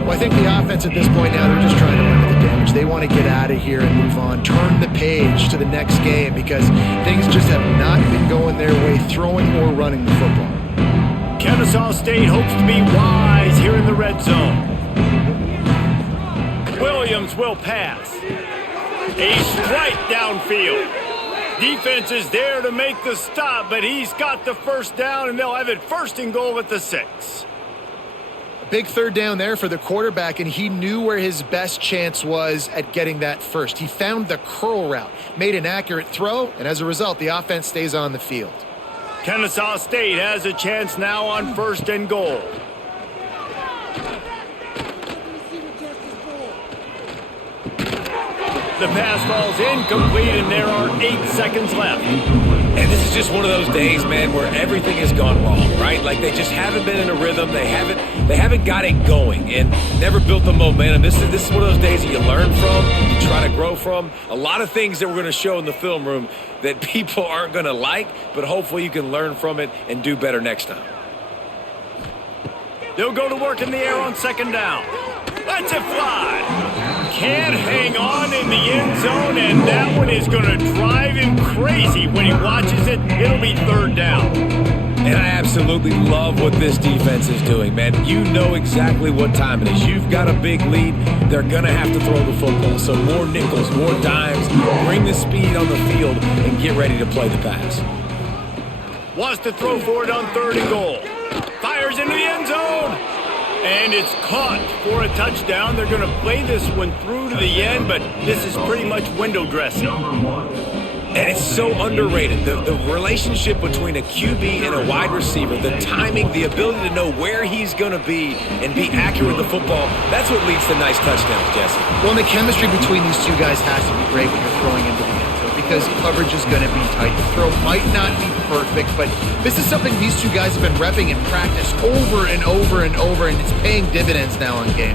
Well, I think the offense at this point now, they're just trying to limit the damage. They want to get out of here and move on. Turn the page to the next game because things just have not been going their way, throwing or running the football. Kennesaw State hopes to be wise here in the red zone. Williams will pass. A strike downfield. Defense is there to make the stop, but he's got the first down, and they'll have it 1st and goal at the 6. Big 3rd down there for the quarterback, and he knew where his best chance was at getting that first. He found the curl route, made an accurate throw, and as a result, the offense stays on the field. Kennesaw State has a chance now on 1st and goal. The pass falls incomplete, and there are 8 seconds left. And this is just one of those days, man, where everything has gone wrong, right? Like they just haven't been in a rhythm. They haven't got it going and never built the momentum. This is one of those days that you learn from, you try to grow from. A lot of things that we're going to show in the film room that people aren't going to like, but hopefully you can learn from it and do better next time. They'll go to work in the air on 2nd down. Lets it fly. Can't hang on in the end zone, and that one is going to drive him crazy when he watches it. It'll be 3rd down. And I absolutely love what this defense is doing, man. You know exactly what time it is. You've got a big lead. They're going to have to throw the football. So more nickels, more dimes. Bring the speed on the field and get ready to play the pass. Wants to throw for it on 3rd and goal. Fires into the end zone. And it's caught for a touchdown. They're going to play this one through to the end, but this is pretty much window dressing. And it's so underrated. The relationship between a QB and a wide receiver, the timing, the ability to know where he's going to be and be accurate with the football, that's what leads to nice touchdowns, Jesse. Well, and the chemistry between these two guys has to be great when you're throwing into the end zone because coverage is going to be tight. The throw might not be perfect, but this is something these two guys have been repping in practice over and over and over, and it's paying dividends now in game.